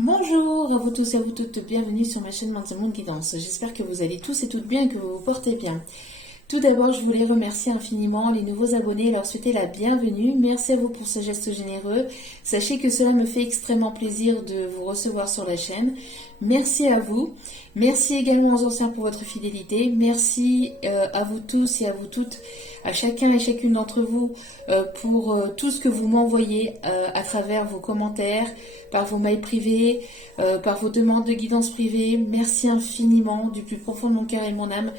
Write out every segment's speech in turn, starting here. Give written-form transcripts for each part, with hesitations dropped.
Bonjour à vous tous et à vous toutes, bienvenue sur ma chaîne Mind the Moon Guidance. J'espère que vous allez tous et toutes bien et que vous vous portez bien. Tout d'abord, je voulais remercier infiniment les nouveaux abonnés et leur souhaiter la bienvenue. Merci à vous pour ce geste généreux. Sachez que cela me fait extrêmement plaisir de vous recevoir sur la chaîne. Merci à vous. Merci également aux anciens pour votre fidélité. Merci à vous tous et à vous toutes, à chacun et chacune d'entre vous pour tout ce que vous m'envoyez à travers vos commentaires, par vos mails privés, par vos demandes de guidance privée. Merci infiniment du plus profond de mon cœur et de mon âme.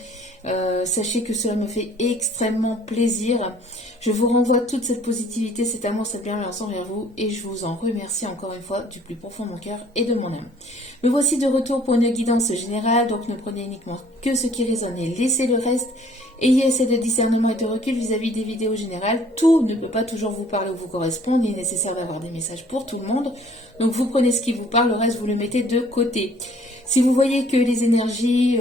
Sachez que cela me fait extrêmement plaisir. Je vous renvoie toute cette positivité, cet amour, cette bienveillance envers vous et je vous en remercie encore une fois du plus profond de mon cœur et de mon âme. Me voici de retour pour une guidance générale, donc ne prenez uniquement que ce qui résonne et laissez le reste. Ayez assez de discernement et de recul vis-à-vis des vidéos générales. Tout ne peut pas toujours vous parler ou vous correspondre. Il est nécessaire d'avoir des messages pour tout le monde. Donc vous prenez ce qui vous parle, le reste vous le mettez de côté. Si vous voyez que les énergies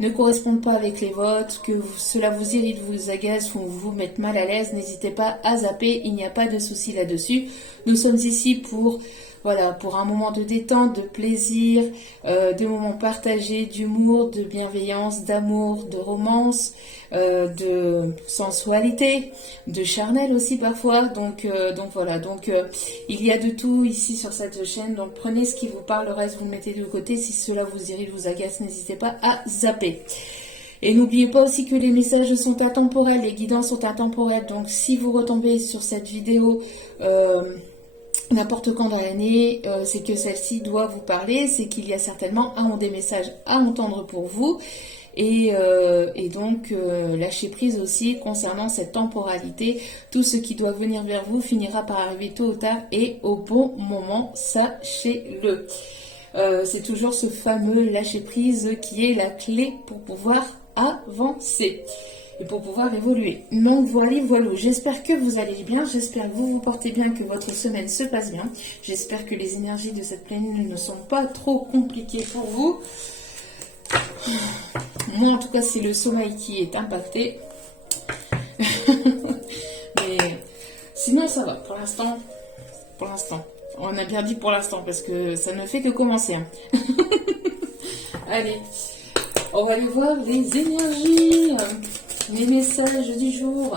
ne correspondent pas avec les vôtres, que cela vous irrite, vous agace ou vous mette mal à l'aise, n'hésitez pas à zapper, il n'y a pas de souci là-dessus. Nous sommes ici pour un moment de détente, de plaisir, des moments partagés, d'humour, de bienveillance, d'amour, de romance, de sensualité, de charnel aussi parfois. Donc il y a de tout ici sur cette chaîne. Donc prenez ce qui vous parle, le reste vous le mettez de côté. Si cela vous irrite, vous agace, n'hésitez pas à zapper. Et n'oubliez pas aussi que les messages sont intemporels, les guidances sont intemporelles. Donc si vous retombez sur cette vidéo n'importe quand dans l'année, c'est que celle-ci doit vous parler, c'est qu'il y a certainement un ou des messages à entendre pour vous. Et donc lâcher prise aussi concernant cette temporalité. Tout ce qui doit venir vers vous finira par arriver tôt ou tard et au bon moment, sachez-le. C'est toujours ce fameux lâcher prise qui est la clé pour pouvoir avancer et pour pouvoir évoluer. Donc voilà, j'espère que vous allez bien, j'espère que vous vous portez bien, que votre semaine se passe bien. J'espère que les énergies de cette pleine lune ne sont pas trop compliquées pour vous. Moi en tout cas c'est le sommeil qui est impacté. Mais sinon ça va pour l'instant. On a bien dit pour l'instant parce que ça ne fait que commencer. Allez, on va aller voir les énergies, les messages du jour.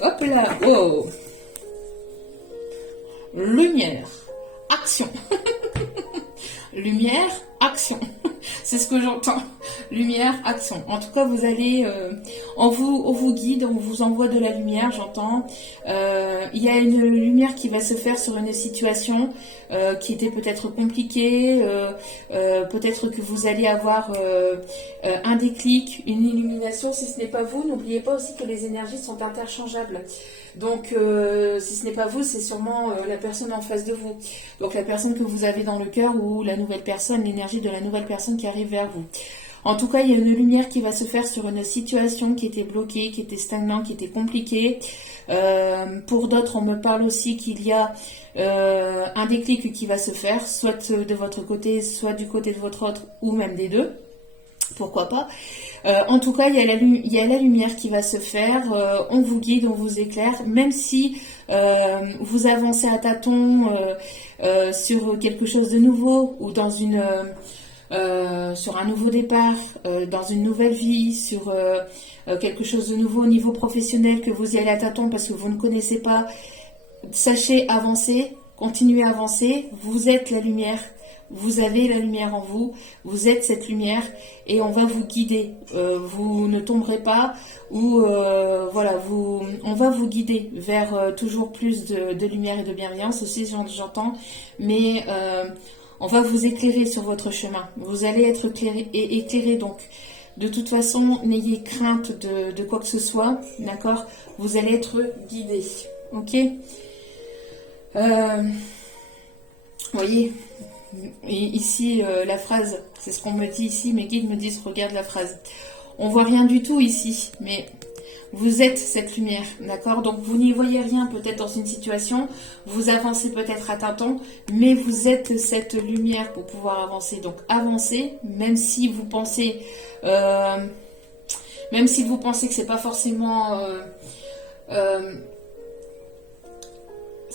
Hop là, wow. Lumière, action. Lumière, action. C'est ce que j'entends. Lumière, action. En tout cas, vous allez, on vous guide, on vous envoie de la lumière, j'entends. Il y a une lumière qui va se faire sur une situation qui était peut-être compliquée. Peut-être que vous allez avoir un déclic, une illumination. Si ce n'est pas vous, n'oubliez pas aussi que les énergies sont interchangeables. Donc, si ce n'est pas vous, c'est sûrement la personne en face de vous. Donc, la personne que vous avez dans le cœur ou la nouvelle personne, l'énergie de la nouvelle personne qui arrive vers vous. En tout cas, il y a une lumière qui va se faire sur une situation qui était bloquée, qui était stagnante, qui était compliquée. Pour d'autres, on me parle aussi qu'il y a un déclic qui va se faire, soit de votre côté, soit du côté de votre autre, ou même des deux. Pourquoi pas. En tout cas, il y a la lumière qui va se faire, on vous guide, on vous éclaire, même si vous avancez à tâtons sur quelque chose de nouveau ou dans sur un nouveau départ, dans une nouvelle vie, sur quelque chose de nouveau au niveau professionnel, que vous y allez à tâtons parce que vous ne connaissez pas. Sachez avancer, continuez à avancer, vous êtes la lumière. Vous avez la lumière en vous, vous êtes cette lumière et on va vous guider. Vous ne tomberez pas ou on va vous guider vers toujours plus de lumière et de bienveillance aussi, j'entends. Mais on va vous éclairer sur votre chemin. Vous allez être éclairé donc. De toute façon, n'ayez crainte de quoi que ce soit, d'accord? Vous allez être guidé, ok? Voyez. Et ici, la phrase, c'est ce qu'on me dit ici, mes guides me disent, regarde la phrase. On voit rien du tout ici, mais vous êtes cette lumière, d'accord? Donc vous n'y voyez rien peut-être dans une situation, vous avancez peut-être à tâtons, mais vous êtes cette lumière pour pouvoir avancer. Donc avancez, même si vous pensez que c'est pas forcément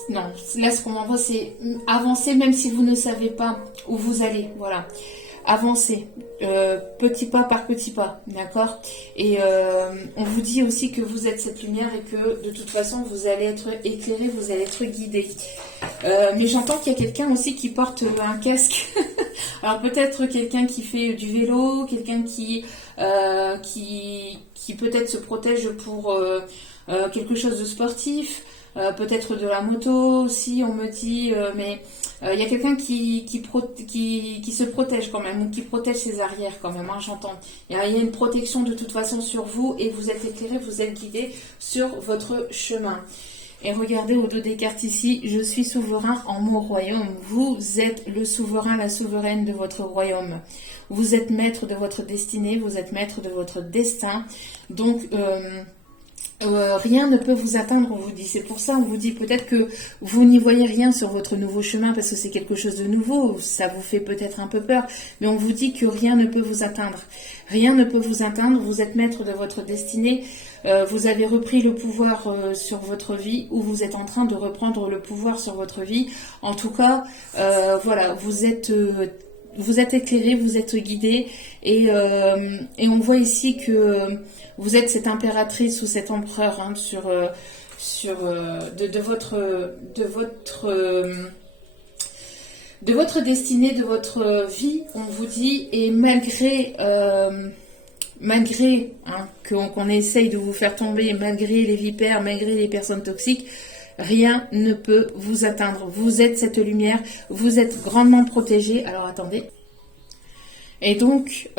Non, là ce qu'on m'envoie c'est avancer même si vous ne savez pas où vous allez, voilà. Avancez, petit pas par petit pas, d'accord. Et on vous dit aussi que vous êtes cette lumière et que de toute façon vous allez être éclairé, vous allez être guidé. Mais j'entends qu'il y a quelqu'un aussi qui porte un casque. Alors peut-être quelqu'un qui fait du vélo, quelqu'un qui peut-être se protège pour quelque chose de sportif. Peut-être de la moto aussi, on me dit, mais il y a quelqu'un qui se protège quand même, ou qui protège ses arrières quand même, hein, j'entends. Il y a une protection de toute façon sur vous et vous êtes éclairé, vous êtes guidé sur votre chemin. Et regardez au dos des cartes ici, je suis souverain en mon royaume. Vous êtes le souverain, la souveraine de votre royaume. Vous êtes maître de votre destinée, vous êtes maître de votre destin. Donc, rien ne peut vous atteindre, on vous dit. C'est pour ça, on vous dit peut-être que vous n'y voyez rien sur votre nouveau chemin parce que c'est quelque chose de nouveau. Ça vous fait peut-être un peu peur, mais on vous dit que rien ne peut vous atteindre. Rien ne peut vous atteindre. Vous êtes maître de votre destinée. Vous avez repris le pouvoir sur votre vie ou vous êtes en train de reprendre le pouvoir sur votre vie. En tout cas, voilà, vous êtes éclairé, vous êtes guidé et on voit ici que vous êtes cette impératrice ou cet empereur hein, de votre destinée, de votre vie, on vous dit, et malgré hein, qu'on essaye de vous faire tomber, malgré les vipères, malgré les personnes toxiques, rien ne peut vous atteindre. Vous êtes cette lumière, vous êtes grandement protégé. Alors attendez. Et donc,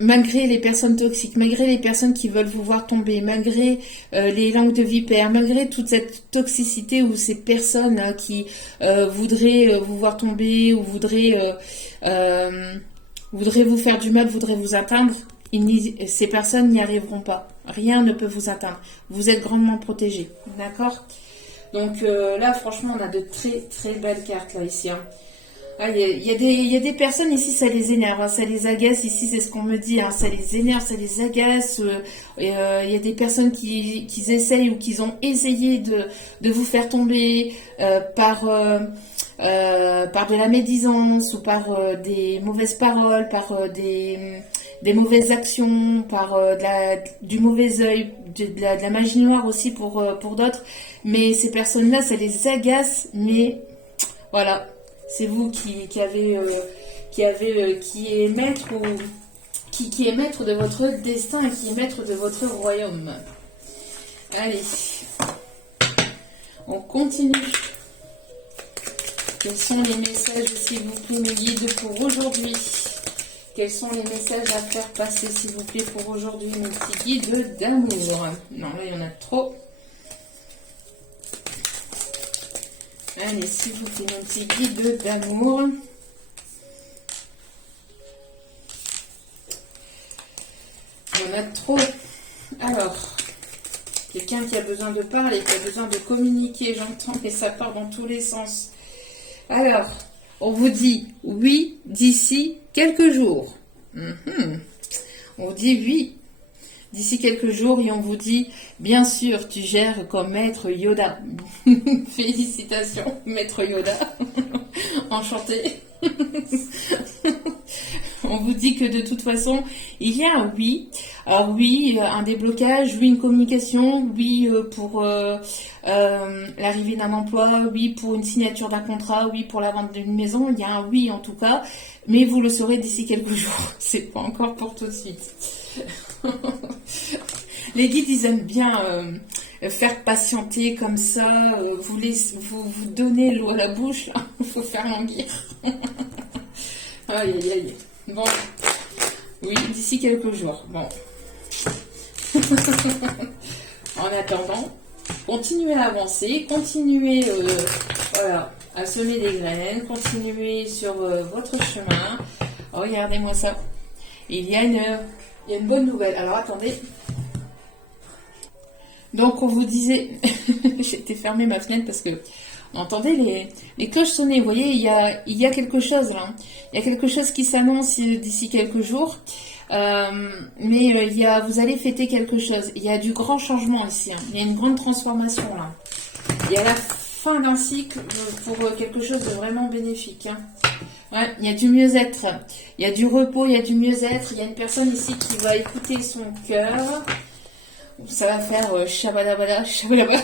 malgré les personnes toxiques, malgré les personnes qui veulent vous voir tomber, malgré les langues de vipère, malgré toute cette toxicité ou ces personnes hein, qui voudraient vous voir tomber ou voudraient vous faire du mal, voudraient vous atteindre, ces personnes n'y arriveront pas. Rien ne peut vous atteindre. Vous êtes grandement protégé. D'accord? Donc là, franchement, on a de très très belles cartes là ici. Hein. Ah, il y a des personnes ici, ça les énerve, hein, ça les agace. Ici, c'est ce qu'on me dit, hein, ça les énerve, ça les agace. Il y a des personnes qui essayent ou qui ont essayé de vous faire tomber par de la médisance ou par des mauvaises paroles, par des mauvaises actions, par du mauvais œil, de la magie noire aussi pour d'autres. Mais ces personnes-là, ça les agace, mais voilà. C'est vous qui est maître ou qui est maître de votre destin et qui est maître de votre royaume. Allez, on continue. Quels sont les messages, s'il vous plaît, mes guides, pour aujourd'hui? Quels sont les messages à faire passer, s'il vous plaît, pour aujourd'hui, mes petits guides d'amour? Non, là, il y en a trop. Allez, s'il vous plaît, mon petit guide d'amour. Il y en a trop. Alors, quelqu'un qui a besoin de parler, qui a besoin de communiquer, j'entends, mais ça part dans tous les sens. Alors, on vous dit oui d'ici quelques jours. On vous dit oui d'ici quelques jours et on vous dit, bien sûr, tu gères comme maître Yoda. Félicitations, maître Yoda. Enchanté. On vous dit que de toute façon, il y a un oui. Alors oui, un déblocage, oui, une communication, oui pour l'arrivée d'un emploi, oui pour une signature d'un contrat, oui pour la vente d'une maison. Il y a un oui en tout cas, mais vous le saurez d'ici quelques jours. C'est pas encore pour tout de suite. Les guides, ils aiment bien faire patienter comme ça, vous donner l'eau à la bouche, il faut faire languir. Aïe, aïe, aïe. Bon, oui, d'ici quelques jours. Bon. En attendant, continuez à avancer, continuez voilà, à semer des graines, continuez sur votre chemin. Oh, regardez-moi ça. Il y a une bonne nouvelle. Alors, attendez. Donc, on vous disait... J'ai été fermer ma fenêtre parce que... On entendait les cloches sonner. Vous voyez, il y a quelque chose là. Il y a quelque chose qui s'annonce d'ici quelques jours. Mais vous allez fêter quelque chose. Il y a du grand changement ici. Hein. Il y a une grande transformation là. et à la fin d'un cycle pour quelque chose de vraiment bénéfique. Hein. Ouais, il y a du mieux-être, il y a du repos, il y a du mieux-être. Il y a une personne ici qui va écouter son cœur. Ça va faire shabalabala, shabalabala.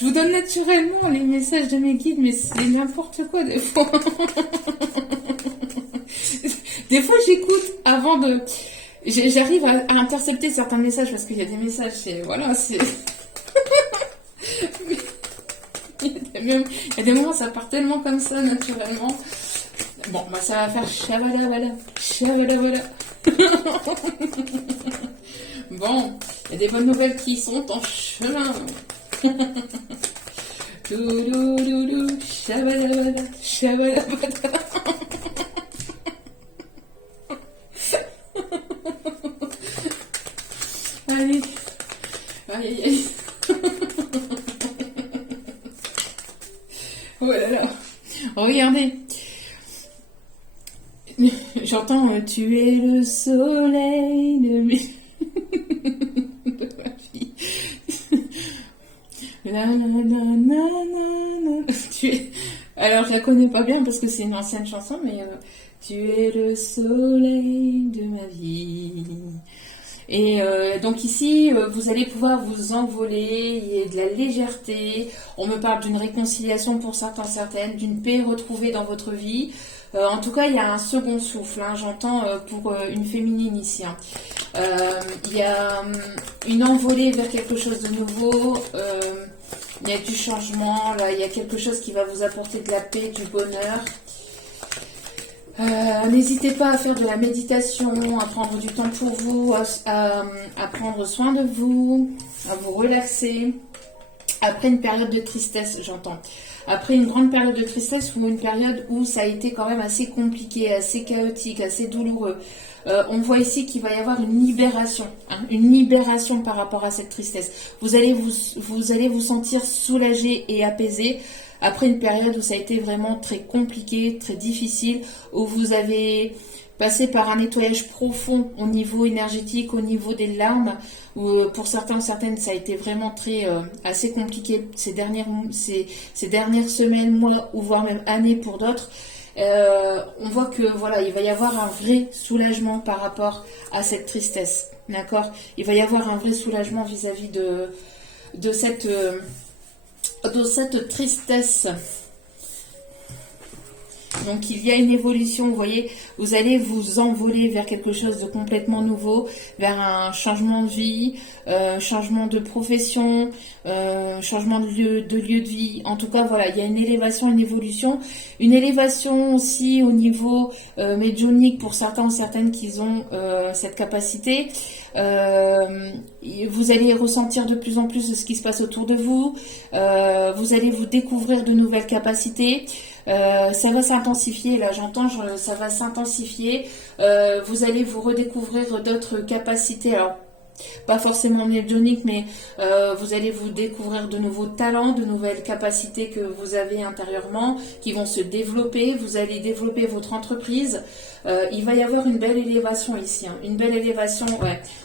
Je vous donne naturellement les messages de mes guides, mais c'est n'importe quoi des fois. Des fois, j'écoute avant de... J'arrive à intercepter certains messages parce qu'il y a des messages, c'est... Voilà, c'est... Il y a des moments, ça part tellement comme ça, naturellement. Bon, bah ça va faire chabalabala, chabalabala. Bon, il y a des bonnes nouvelles qui sont en chemin. Toulouloulou, chabalabala, chabalabala. Allez, aïe, aïe. Oh là là, regardez. J'entends tu es le soleil de ma vie. La, la, la, la, la. Alors je la connais pas bien parce que c'est une ancienne chanson, mais tu es le soleil de ma vie. Et donc ici, vous allez pouvoir vous envoler, il y a de la légèreté. On me parle d'une réconciliation pour certains, certaines, d'une paix retrouvée dans votre vie. En tout cas, il y a un second souffle, hein, j'entends pour une féminine ici. Hein. Il y a une envolée vers quelque chose de nouveau. Il y a du changement, là, il y a quelque chose qui va vous apporter de la paix, du bonheur. N'hésitez pas à faire de la méditation, à prendre du temps pour vous, à prendre soin de vous, à vous relaxer. Après une période de tristesse, j'entends. Après une grande période de tristesse ou une période où ça a été quand même assez compliqué, assez chaotique, assez douloureux. On voit ici qu'il va y avoir une libération, hein, une libération par rapport à cette tristesse. Vous allez vous sentir soulagé et apaisé. Après une période où ça a été vraiment très compliqué, très difficile, où vous avez passé par un nettoyage profond au niveau énergétique, au niveau des larmes, où pour certains, certaines, ça a été vraiment assez compliqué ces dernières semaines, mois, ou voire même années pour d'autres. On voit que voilà, il va y avoir un vrai soulagement par rapport à cette tristesse, d'accord? Il va y avoir un vrai soulagement vis-à-vis de cette tristesse. Donc il y a une évolution, vous voyez, vous allez vous envoler vers quelque chose de complètement nouveau, vers un changement de vie, changement de profession, changement de lieu de vie. En tout cas, voilà, il y a une élévation, une élévation aussi au niveau médiumnique pour certains ou certaines qui ont cette capacité. Vous allez ressentir de plus en plus de ce qui se passe autour de vous. Vous allez vous découvrir de nouvelles capacités. Ça va s'intensifier, là j'entends, ça va s'intensifier. Vous allez vous redécouvrir d'autres capacités. Alors, pas forcément médiumniques, mais vous allez vous découvrir de nouveaux talents, de nouvelles capacités que vous avez intérieurement, qui vont se développer. Vous allez développer votre entreprise. Il va y avoir une belle élévation ici, hein, une belle élévation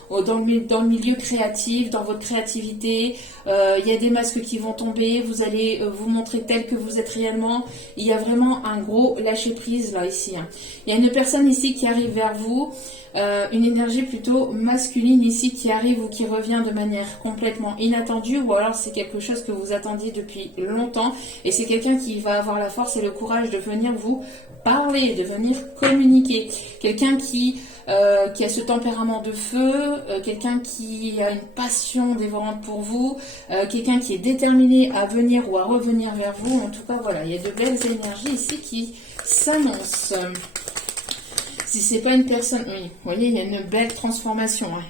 dans le milieu créatif, dans votre créativité. Il y a des masques qui vont tomber, vous allez vous montrer tel que vous êtes réellement. Il y a vraiment un gros lâcher-prise là ici. Hein. Il y a une personne ici qui arrive vers vous, une énergie plutôt masculine ici qui arrive ou qui revient de manière complètement inattendue, ou alors c'est quelque chose que vous attendiez depuis longtemps et c'est quelqu'un qui va avoir la force et le courage de venir vous parler, de venir communiquer. Quelqu'un qui a ce tempérament de feu, quelqu'un qui a une passion dévorante pour vous, quelqu'un qui est déterminé à venir ou à revenir vers vous. En tout cas, voilà, il y a de belles énergies ici qui s'annoncent. Si c'est pas une personne, oui, vous voyez, il y a une belle transformation, hein,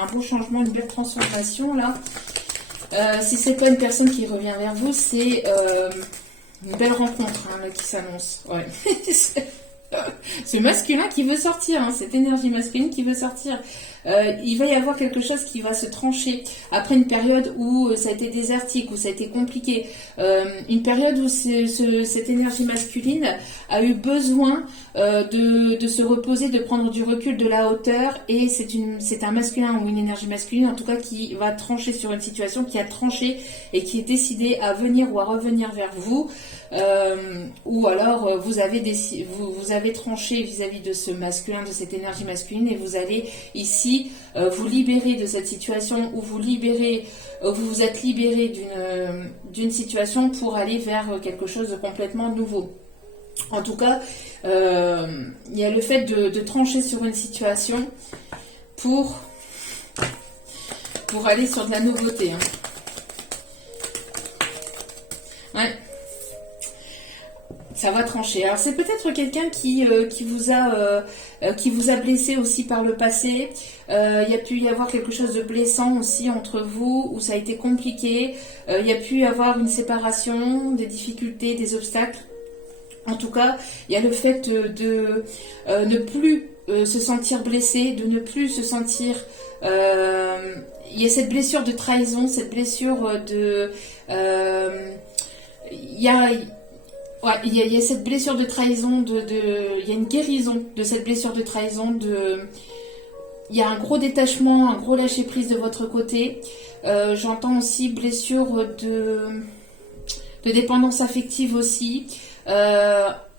un beau changement, une belle transformation là. Si c'est pas une personne qui revient vers vous, c'est une belle rencontre hein, là, qui s'annonce. Ouais. Ce masculin qui veut sortir, hein, cette énergie masculine qui veut sortir. Il va y avoir quelque chose qui va se trancher après une période où ça a été désertique, où ça a été compliqué. Une période où cette énergie masculine a eu besoin de se reposer, de prendre du recul, de la hauteur. Et c'est un masculin ou une énergie masculine, en tout cas, qui va trancher sur une situation, qui a tranché et qui est décidé à venir ou à revenir vers vous. Ou alors vous avez tranché vis-à-vis de ce masculin, de cette énergie masculine, et vous allez ici vous libérer de cette situation, ou vous vous êtes libéré d'une situation pour aller vers quelque chose de complètement nouveau. En tout cas, il y a le fait de trancher sur une situation pour aller sur de la nouveauté, hein. Ouais. Ça va trancher. Alors c'est peut-être quelqu'un qui vous a blessé aussi par le passé. Il y a pu y avoir quelque chose de blessant aussi entre vous, où ça a été compliqué. Il y a pu y avoir une séparation, des difficultés, des obstacles. En tout cas, il y a le fait de ne plus se sentir blessé, de ne plus se sentir... il y a cette blessure de trahison, cette blessure de... il y a cette blessure de trahison, il y a une guérison de cette blessure de trahison, il y a un gros détachement, un gros lâcher prise de votre côté. J'entends aussi blessure de dépendance affective aussi. Il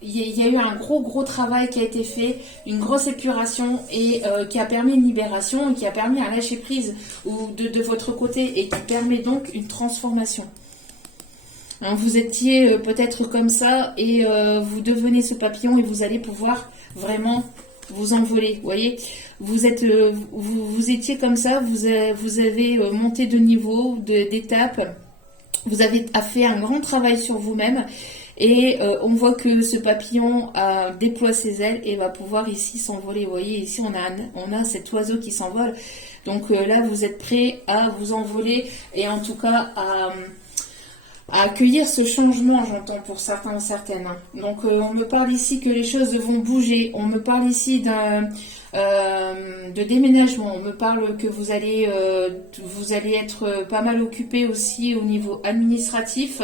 y a eu un gros travail qui a été fait, une grosse épuration et qui a permis une libération, et qui a permis un lâcher prise de votre côté, et qui permet donc une transformation. Hein, vous étiez peut-être comme ça, et vous devenez ce papillon, et vous allez pouvoir vraiment vous envoler. Vous voyez, vous étiez comme ça, vous avez monté de niveau, d'étape, vous avez fait un grand travail sur vous-même, et on voit que ce papillon déploie ses ailes et va pouvoir ici s'envoler. Vous voyez, ici on a cet oiseau qui s'envole. Donc là, vous êtes prêt à vous envoler, et en tout cas à accueillir ce changement, j'entends, pour certains ou certaines. Donc on me parle ici que les choses vont bouger, on me parle ici de déménagement, on me parle que vous allez être pas mal occupé aussi au niveau administratif.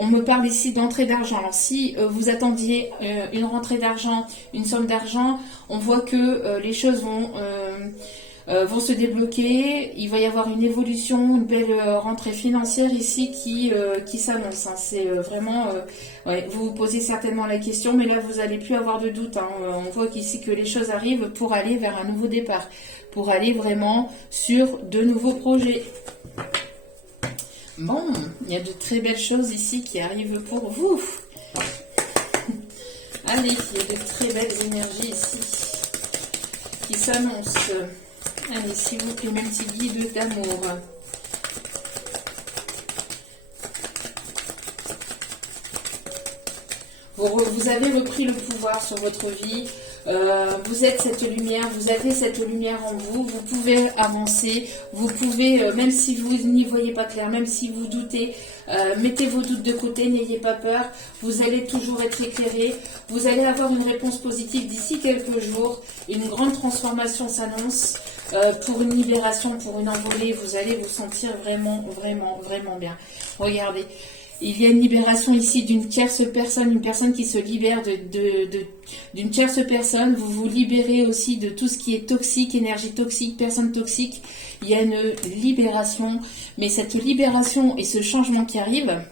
On me parle ici d'entrée d'argent. Alors si vous attendiez une rentrée d'argent, une somme d'argent, on voit que les choses vont se débloquer. Il va y avoir une évolution, une belle rentrée financière ici qui s'annonce, hein. C'est vraiment... ouais, vous vous posez certainement la question, mais là vous n'allez plus avoir de doute, hein. On voit qu'ici que les choses arrivent pour aller vers un nouveau départ, pour aller vraiment sur de nouveaux projets. Bon, il y a de très belles choses ici qui arrivent pour vous. Allez, il y a de très belles énergies ici qui s'annoncent. Allez, s'il vous plaît, mes petits guides d'amour. Vous avez repris le pouvoir sur votre vie. Vous êtes cette lumière, vous avez cette lumière en vous. Vous pouvez avancer. Vous pouvez, même si vous n'y voyez pas clair, même si vous doutez, mettez vos doutes de côté, n'ayez pas peur. Vous allez toujours être éclairé. Vous allez avoir une réponse positive d'ici quelques jours. Une grande transformation s'annonce. Pour une libération, pour une envolée, vous allez vous sentir vraiment, vraiment, vraiment bien. Regardez, il y a une libération ici d'une tierce personne, une personne qui se libère d'une tierce personne. Vous vous libérez aussi de tout ce qui est toxique, énergie toxique, personne toxique. Il y a une libération, mais cette libération et ce changement qui arrive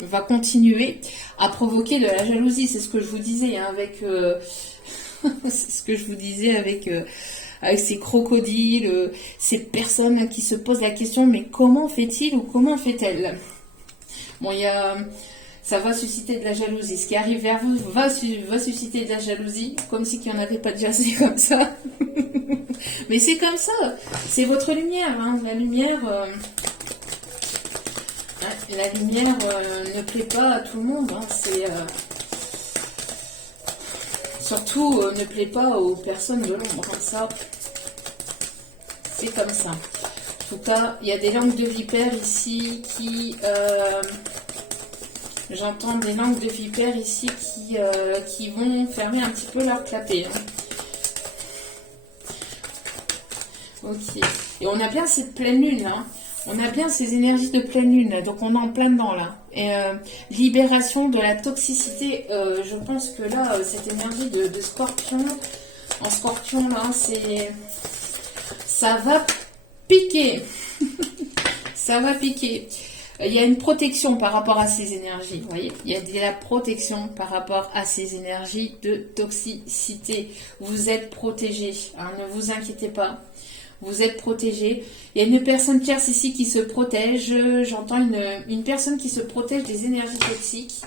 va continuer à provoquer de la jalousie. C'est ce que je vous disais, hein, c'est ce que je vous disais avec ces crocodiles, ces personnes qui se posent la question, mais comment fait-il ou comment fait-elle? Bon, ça va susciter de la jalousie. Ce qui arrive vers vous va susciter de la jalousie, comme si il n'y en avait pas déjà assez comme ça. Mais c'est comme ça, c'est votre lumière, hein. La lumière, ne plaît pas à tout le monde, hein. Surtout, ne plaît pas aux personnes de l'ombre. Ça, c'est comme ça. En tout cas, il y a des langues de vipère ici qui J'entends des langues de vipères ici qui vont fermer un petit peu leur clapet. Hein. Ok. Et on a bien cette pleine lune, hein. On a bien ces énergies de pleine lune, donc on est en plein dedans là. Et libération de la toxicité, je pense que là, cette énergie de scorpion, en scorpion là, ça va piquer. Ça va piquer. Il y a une protection par rapport à ces énergies, vous voyez. Il y a de la protection par rapport à ces énergies de toxicité. Vous êtes protégé, hein, ne vous inquiétez pas. Vous êtes protégé. Il y a une personne tierce ici qui se protège. J'entends une personne qui se protège des énergies toxiques.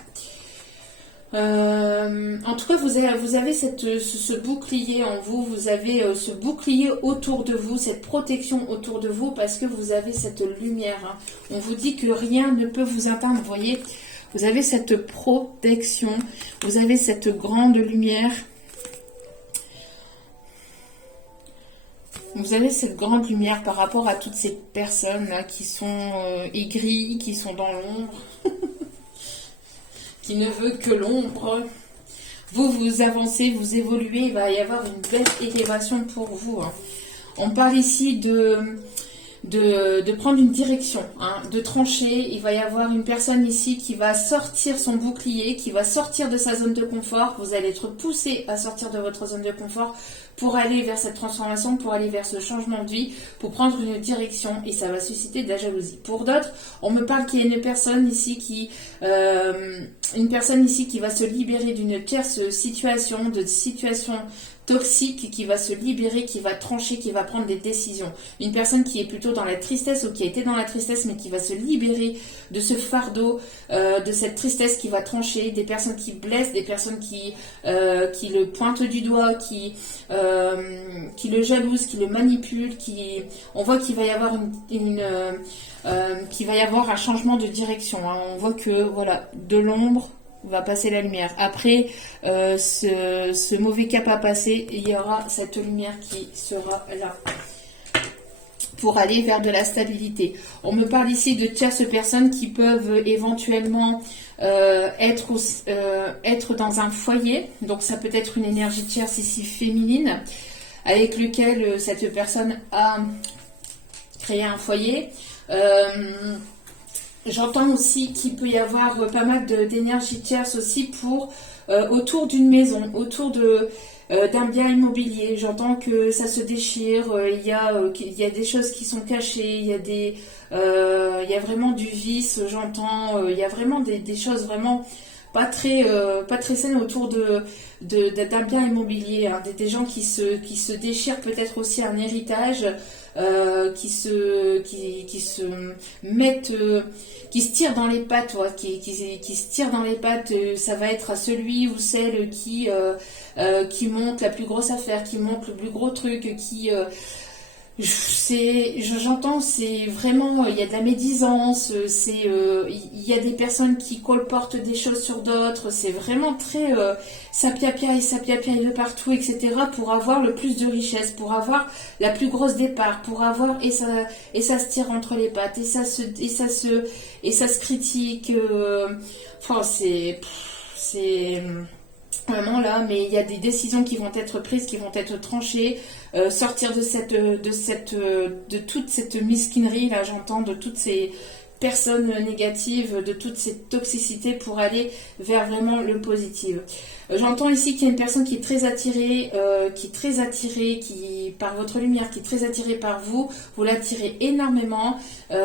En tout cas, vous avez ce bouclier en vous. Vous avez ce bouclier autour de vous, cette protection autour de vous parce que vous avez cette lumière. Hein. On vous dit que rien ne peut vous atteindre. Vous voyez, vous avez cette protection. Vous avez cette grande lumière. Vous avez cette grande lumière par rapport à toutes ces personnes là qui sont aigries, qui sont dans l'ombre, qui ne veut que l'ombre. Vous avancez, vous évoluez, il va y avoir une belle élévation pour vous. Hein. On parle ici de prendre une direction, hein, de trancher. Il va y avoir une personne ici qui va sortir son bouclier, qui va sortir de sa zone de confort. Vous allez être poussé à sortir de votre zone de confort pour aller vers cette transformation, pour aller vers ce changement de vie, pour prendre une direction et ça va susciter de la jalousie. Pour d'autres, on me parle qu'il y a une personne ici qui va se libérer d'une tierce situation, de situation toxique, qui va se libérer, qui va trancher, qui va prendre des décisions. Une personne qui est plutôt dans la tristesse ou qui a été dans la tristesse mais qui va se libérer de ce fardeau, de cette tristesse qui va trancher, des personnes qui blessent, des personnes qui le pointent du doigt, qui le jalousent, qui le manipulent, on voit qu'il va y avoir qu'il va y avoir un changement de direction. Hein. On voit que voilà, de l'ombre va passer la lumière. Après ce mauvais cap à passer, il y aura cette lumière qui sera là pour aller vers de la stabilité. On me parle ici de tierces personnes qui peuvent éventuellement être dans un foyer. Donc ça peut être une énergie tierce ici féminine avec lequel cette personne a créé un foyer. J'entends aussi qu'il peut y avoir pas mal d'énergie tierce aussi pour autour d'une maison, autour d'un bien immobilier. J'entends que ça se déchire, il y a des choses qui sont cachées, il y a vraiment du vice, j'entends, il y a vraiment des choses vraiment pas très saines autour d'un bien immobilier, hein. Des gens qui se déchirent, peut-être aussi un héritage, qui se tirent dans les pattes, ouais, qui se tirent dans les pattes. Ça va être à celui ou celle qui monte la plus grosse affaire, qui monte le plus gros truc, j'entends, c'est vraiment, il y a de la médisance, il y a des personnes qui colportent des choses sur d'autres, c'est vraiment très sapiapia de partout, etc. pour avoir le plus de richesse, pour avoir la plus grosse départ, pour avoir, et ça se tire entre les pattes, et ça se critique, enfin, c'est vraiment là, mais il y a des décisions qui vont être prises, qui vont être tranchées, sortir de toute cette mesquinerie là, j'entends, de toutes ces personnes négatives, de toute cette toxicité pour aller vers vraiment le positif. J'entends ici qu'il y a une personne qui est très attirée, par votre lumière, qui est très attirée par vous. Vous l'attirez énormément.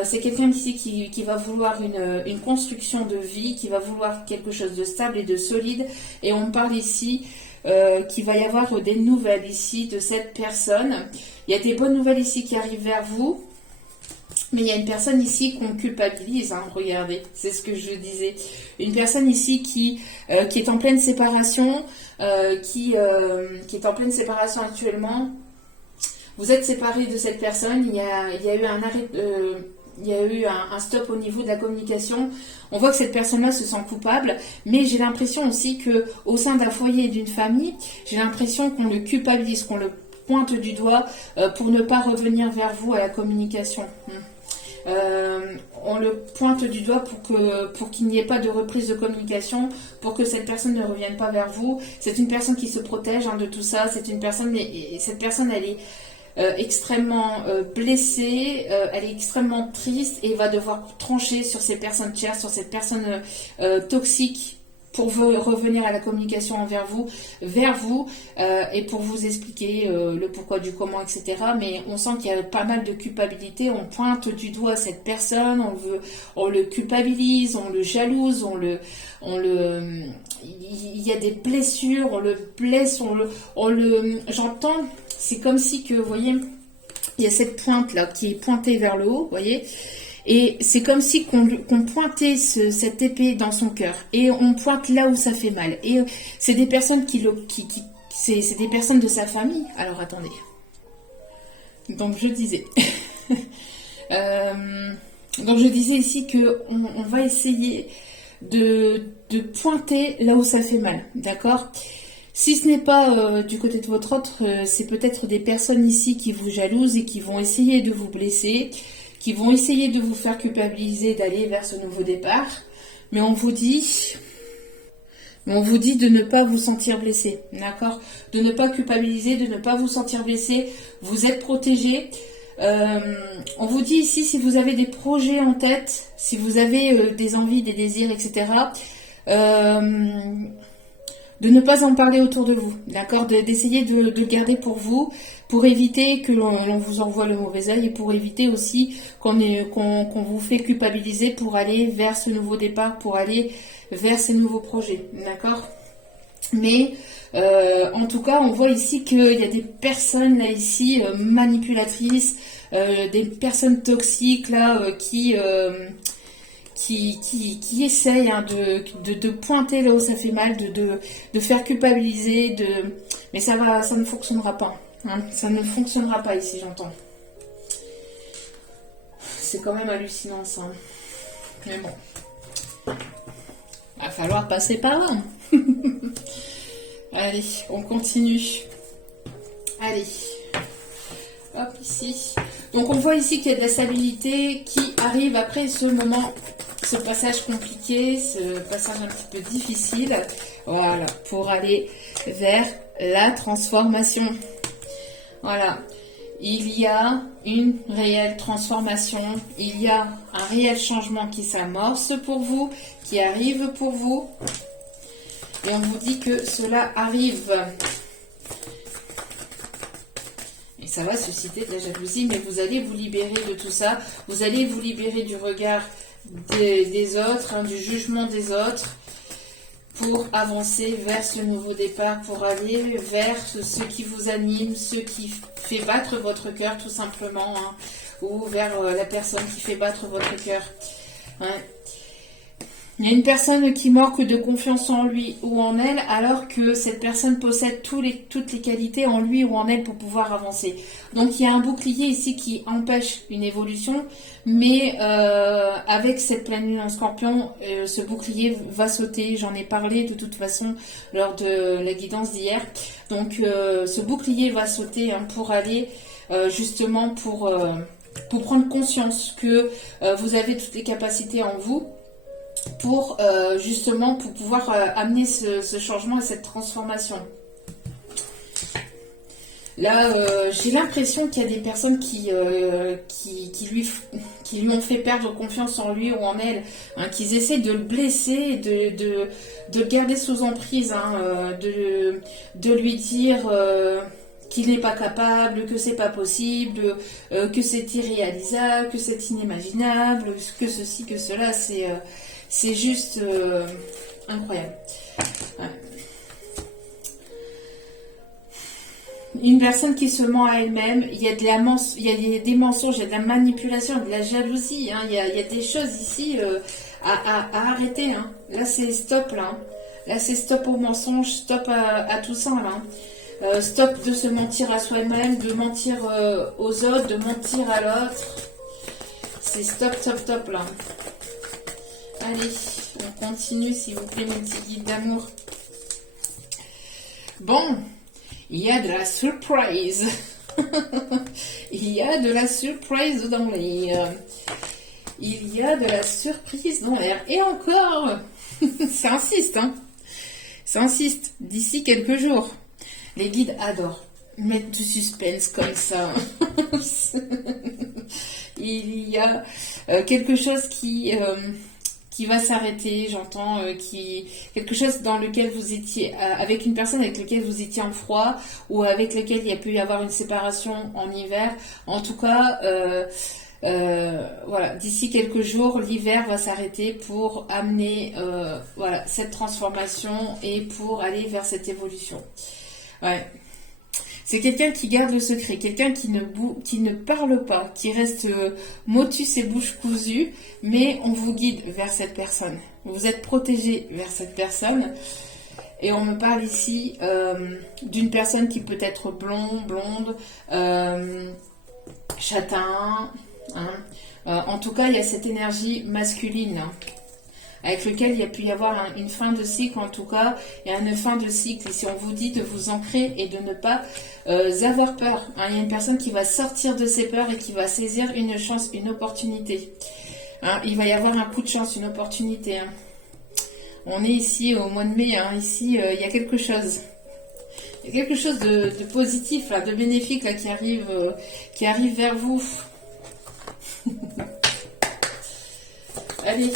C'est quelqu'un ici qui va vouloir une construction de vie, qui va vouloir quelque chose de stable et de solide. Et on parle ici qu'il va y avoir des nouvelles ici de cette personne. Il y a des bonnes nouvelles ici qui arrivent vers vous. Mais il y a une personne ici qu'on culpabilise, hein, regardez, c'est ce que je disais. Une personne ici qui est en pleine séparation, qui est en pleine séparation actuellement. Vous êtes séparés de cette personne, il y a eu un arrêt, il y a eu un stop au niveau de la communication. On voit que cette personne-là se sent coupable, mais j'ai l'impression aussi qu'au sein d'un foyer et d'une famille, j'ai l'impression qu'on le culpabilise, qu'on le pointe du doigt pour ne pas revenir vers vous à la communication. On le pointe du doigt pour qu'il n'y ait pas de reprise de communication, pour que cette personne ne revienne pas vers vous. C'est une personne qui se protège de tout ça. C'est une personne, et cette personne, elle est extrêmement blessée, elle est extrêmement triste et va devoir trancher sur ces personnes chères, sur cette personne toxique pour revenir à la communication vers vous, et pour vous expliquer le pourquoi du comment, etc. Mais on sent qu'il y a pas mal de culpabilité, on pointe du doigt cette personne, on le culpabilise, on le jalouse, il y a des blessures, on le blesse, j'entends, c'est comme si que, vous voyez, il y a cette pointe là qui est pointée vers le haut, vous voyez. Et c'est comme si qu'on pointait cette épée dans son cœur. Et on pointe là où ça fait mal. Et c'est des personnes c'est des personnes de sa famille. Alors attendez. Donc je disais. Donc je disais ici qu'on va essayer de pointer là où ça fait mal. D'accord ? Si ce n'est pas du côté de votre autre, c'est peut-être des personnes ici qui vous jalousent et qui vont essayer de vous blesser, qui vont essayer de vous faire culpabiliser d'aller vers ce nouveau départ. Mais on vous dit de ne pas vous sentir blessé, d'accord ? De ne pas culpabiliser, de ne pas vous sentir blessé. Vous êtes protégé. On vous dit ici, si vous avez des projets en tête, si vous avez des envies, des désirs, etc., de ne pas en parler autour de vous, d'accord ? D'essayer de le garder pour vous, pour éviter que l'on vous envoie le mauvais œil et pour éviter aussi qu'on vous fait culpabiliser pour aller vers ce nouveau départ, pour aller vers ces nouveaux projets, d'accord ? Mais en tout cas, on voit ici qu'il y a des personnes là ici manipulatrices, des personnes toxiques là qui essayent de pointer là où ça fait mal, de faire culpabiliser, mais ça ne fonctionnera pas. Hein. Ça ne fonctionnera pas ici, j'entends. C'est quand même hallucinant ça. Mais bon. Va falloir passer par là. Allez, on continue. Allez. Hop, ici. Donc on voit ici qu'il y a de la stabilité qui arrive après ce moment, ce passage compliqué, ce passage un petit peu difficile. Voilà, pour aller vers la transformation. Voilà. Il y a une réelle transformation, il y a un réel changement qui s'amorce pour vous, qui arrive pour vous. Et on vous dit que cela arrive. Et ça va susciter de la jalousie, mais vous allez vous libérer de tout ça. Vous allez vous libérer du regard des autres, du jugement des autres, pour avancer vers ce nouveau départ, pour aller vers ce qui vous anime, ce qui fait battre votre cœur tout simplement, hein, ou vers la personne qui fait battre votre cœur. Hein. Il y a une personne qui manque de confiance en lui ou en elle, alors que cette personne possède toutes les qualités en lui ou en elle pour pouvoir avancer. Donc il y a un bouclier ici qui empêche une évolution, mais avec cette pleine lune en Scorpion, ce bouclier va sauter. J'en ai parlé de toute façon lors de la guidance d'hier. Donc ce bouclier va sauter, hein, pour aller justement pour prendre conscience que vous avez toutes les capacités en vous, pour justement pour pouvoir amener ce changement et cette transformation. Là, j'ai l'impression qu'il y a des personnes qui lui ont fait perdre confiance en lui ou en elle, hein, qu'ils essaient de le blesser, de le garder sous emprise, hein, de lui dire qu'il n'est pas capable, que c'est pas possible, que c'est irréalisable, que c'est inimaginable, que ceci, que cela, c'est juste incroyable. Ouais. Une personne qui se ment à elle-même, il y a des mensonges, il y a de la manipulation, de la jalousie, hein, il y a des choses ici à arrêter. Hein. Là, c'est stop. Là, c'est stop aux mensonges, stop à tout ça. Là. Stop de se mentir à soi-même, de mentir aux autres, de mentir à l'autre. C'est stop, là. Allez, on continue, s'il vous plaît, mes petits guides d'amour. Bon, il y a de la surprise. Il y a de la surprise dans l'air. Il y a de la surprise dans l'air. Et encore, ça insiste, hein. Ça insiste. D'ici quelques jours. Les guides adorent mettre du suspense comme ça. Il y a quelque chose qui va s'arrêter, j'entends, quelque chose dans lequel vous étiez, avec une personne avec laquelle vous étiez en froid, ou avec laquelle il y a pu y avoir une séparation en hiver. En tout cas, voilà, d'ici quelques jours, l'hiver va s'arrêter pour amener voilà, cette transformation et pour aller vers cette évolution. Ouais. C'est quelqu'un qui garde le secret, quelqu'un qui ne parle pas, qui reste motus et bouche cousue, mais on vous guide vers cette personne. Vous êtes protégé vers cette personne. Et on me parle ici d'une personne qui peut être blonde, châtain. Hein. En tout cas, il y a cette énergie masculine, hein, avec lequel il y a pu y avoir une fin de cycle, en tout cas, et une fin de cycle. Et si on vous dit de vous ancrer et de ne pas avoir peur, hein, il y a une personne qui va sortir de ses peurs et qui va saisir une chance, une opportunité. Hein, il va y avoir un coup de chance, une opportunité. Hein. On est ici au mois de mai, hein, ici il y a quelque chose. Il y a quelque chose de positif, là, de bénéfique là, qui arrive vers vous. Allez.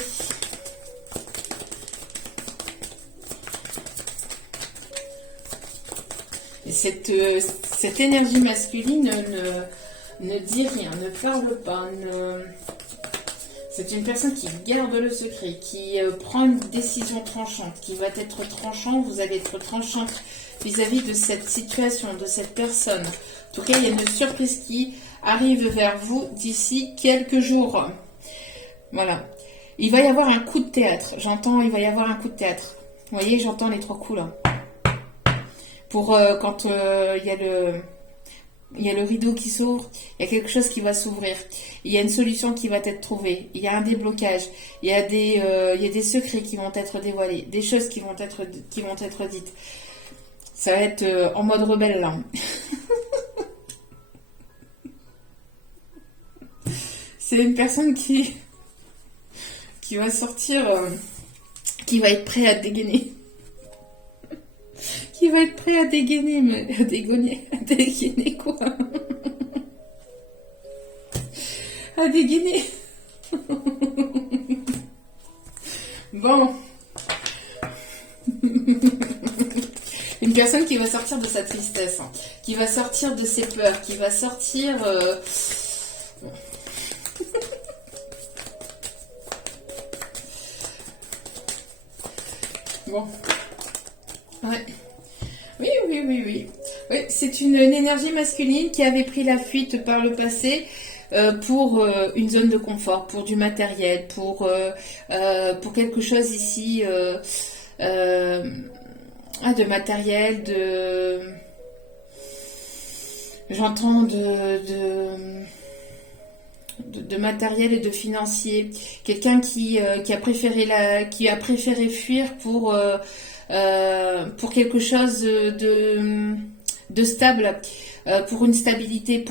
Et cette énergie masculine ne dit rien, ne parle pas. C'est une personne qui garde le secret, qui prend une décision tranchante, qui va être tranchant. Vous allez être tranchante vis-à-vis de cette situation, de cette personne. En tout cas, il y a une surprise qui arrive vers vous d'ici quelques jours. Voilà. Il va y avoir un coup de théâtre. J'entends, il va y avoir un coup de théâtre. Vous voyez, j'entends les 3 coups là. Pour quand il y a le rideau qui s'ouvre, il y a quelque chose qui va s'ouvrir. Il y a une solution qui va être trouvée. Il y a un déblocage. Il y a des secrets qui vont être dévoilés, des choses qui vont être dites. Ça va être en mode rebelle là. C'est une personne qui va sortir, qui va être prêt à dégainer. Qui va être prêt à dégainer, mais à dégainer quoi? À dégainer. Bon. Une personne qui va sortir de sa tristesse, hein, qui va sortir de ses peurs, qui va sortir... Bon. Ouais. Oui. Oui, c'est une énergie masculine qui avait pris la fuite par le passé pour une zone de confort, pour du matériel, pour quelque chose ici de matériel, j'entends de matériel et de financier. Quelqu'un qui a préféré fuir pour quelque chose de stable, pour une stabilité,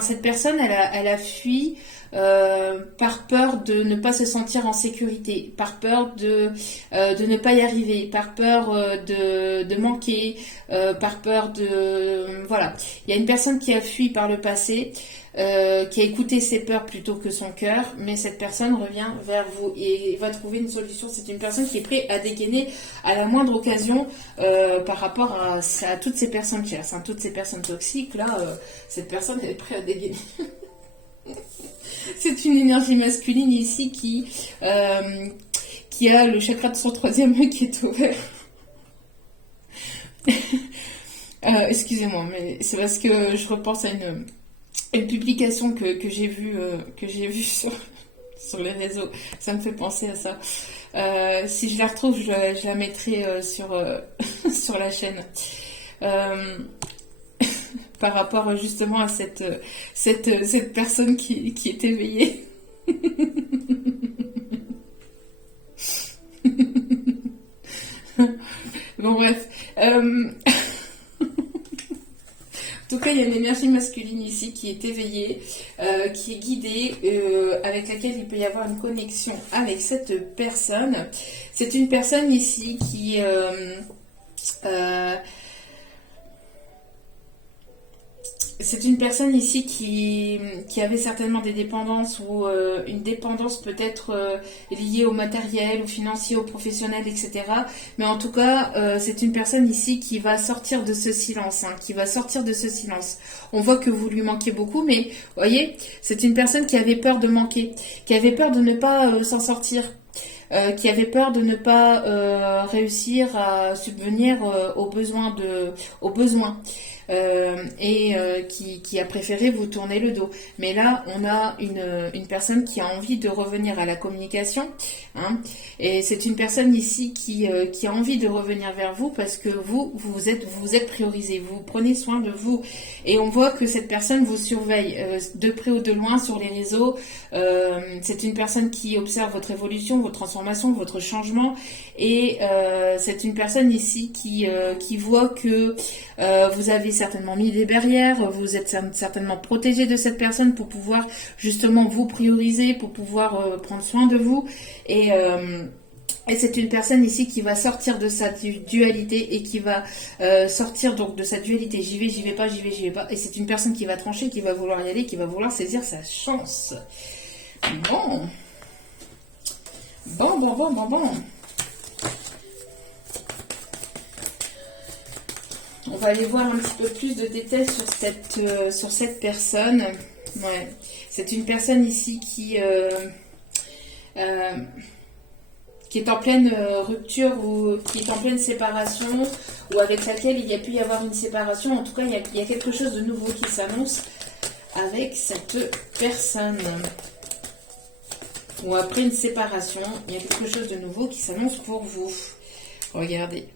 cette personne, elle a fui par peur de ne pas se sentir en sécurité, par peur de ne pas y arriver, par peur de manquer, par peur de... Voilà. Il y a une personne qui a fui par le passé, qui a écouté ses peurs plutôt que son cœur, mais cette personne revient vers vous et va trouver une solution. C'est une personne qui est prête à dégainer à la moindre occasion par rapport à toutes ces personnes chères, hein, toutes ces personnes toxiques. Là, cette personne elle est prête à dégainer. C'est une énergie masculine ici qui a le chakra de son 3e œil qui est ouvert. Excusez-moi, mais c'est parce que je repense à une publication que j'ai vue sur les réseaux. Ça me fait penser à ça. Si je la retrouve, je la mettrai sur la chaîne. Par rapport justement à cette personne qui est éveillée. Bon bref. En tout cas, il y a une énergie masculine ici qui est éveillée, qui est guidée, avec laquelle il peut y avoir une connexion avec cette personne. C'est une personne ici qui... c'est une personne ici qui avait certainement des dépendances ou une dépendance peut-être liée au matériel, au financier, au professionnel, etc. Mais en tout cas, c'est une personne ici qui va sortir de ce silence, hein, qui va sortir de ce silence. On voit que vous lui manquez beaucoup, mais vous voyez, c'est une personne qui avait peur de manquer, qui avait peur de ne pas s'en sortir. Qui avait peur de ne pas réussir à subvenir aux besoins qui a préféré vous tourner le dos. Mais là, on a une personne qui a envie de revenir à la communication, hein, et c'est une personne ici qui a envie de revenir vers vous parce que vous êtes priorisé, vous prenez soin de vous, et on voit que cette personne vous surveille de près ou de loin sur les réseaux. C'est une personne qui observe votre évolution, votre transformation, votre changement, et c'est une personne ici qui voit que vous avez certainement mis des barrières, vous êtes certainement protégé de cette personne pour pouvoir justement vous prioriser, pour pouvoir prendre soin de vous, et c'est une personne ici qui va sortir de sa dualité et qui va sortir donc de sa dualité. J'y vais pas, j'y vais pas. Et c'est une personne qui va trancher, qui va vouloir y aller, qui va vouloir saisir sa chance. Bon. On va aller voir un petit peu plus de détails sur cette personne. Ouais. C'est une personne ici qui est en pleine rupture ou qui est en pleine séparation, ou avec laquelle il y a pu y avoir une séparation. En tout cas, il y a quelque chose de nouveau qui s'annonce avec cette personne. Ou après une séparation, il y a quelque chose de nouveau qui s'annonce pour vous. Regardez.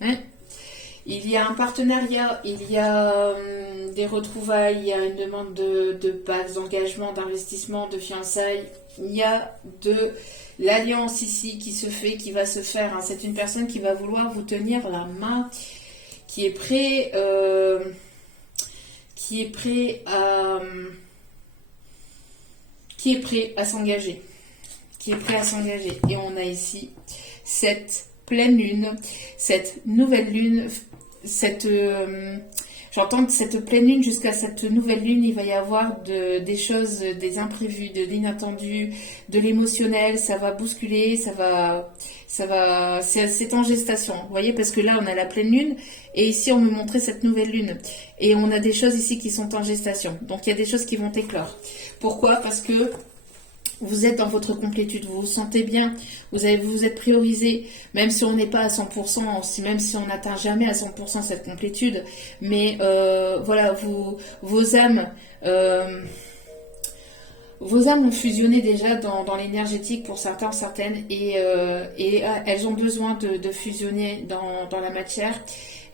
Hein? Il y a un partenariat, il y a des retrouvailles, il y a une demande de pacte, d'engagement, d'investissement, de fiançailles. Il y a de l'alliance ici qui se fait, qui va se faire. Hein. C'est une personne qui va vouloir vous tenir la main, qui est prêt à s'engager. Qui est prêt à s'engager. Et on a ici cette pleine lune, cette nouvelle lune, j'entends cette pleine lune jusqu'à cette nouvelle lune, il va y avoir des choses, des imprévus, de l'inattendu, de l'émotionnel, ça va bousculer, c'est en gestation, vous voyez, parce que là on a la pleine lune et ici on me montrait cette nouvelle lune et on a des choses ici qui sont en gestation, donc il y a des choses qui vont éclore. Pourquoi? Parce que vous êtes dans votre complétude, vous vous sentez bien, vous êtes priorisé, même si on n'est pas à 100%, même si on n'atteint jamais à 100% cette complétude, mais voilà, vos âmes ont fusionné déjà dans l'énergétique pour certains, certaines, et elles ont besoin de fusionner dans la matière.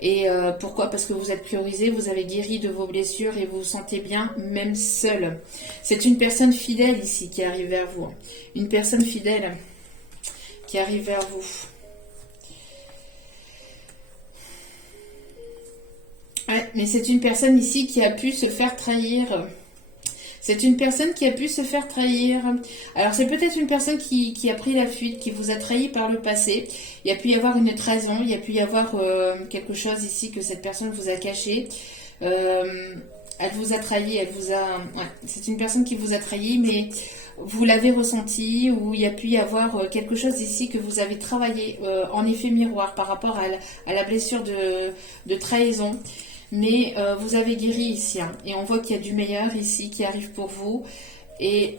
Et pourquoi? Parce que vous êtes priorisé, vous avez guéri de vos blessures et vous vous sentez bien, même seul. C'est une personne fidèle ici qui arrive vers vous. Une personne fidèle qui arrive vers vous. Ouais, mais c'est une personne ici qui a pu se faire trahir. C'est une personne qui a pu se faire trahir. Alors c'est peut-être une personne qui a pris la fuite, qui vous a trahi par le passé. Il y a pu y avoir une trahison, il y a pu y avoir quelque chose ici que cette personne vous a caché. Elle vous a trahi, ouais, c'est une personne qui vous a trahi, mais vous l'avez ressenti, ou il y a pu y avoir quelque chose ici que vous avez travaillé en effet miroir par rapport à la blessure de trahison. Mais vous avez guéri ici, hein, et on voit qu'il y a du meilleur ici qui arrive pour vous, et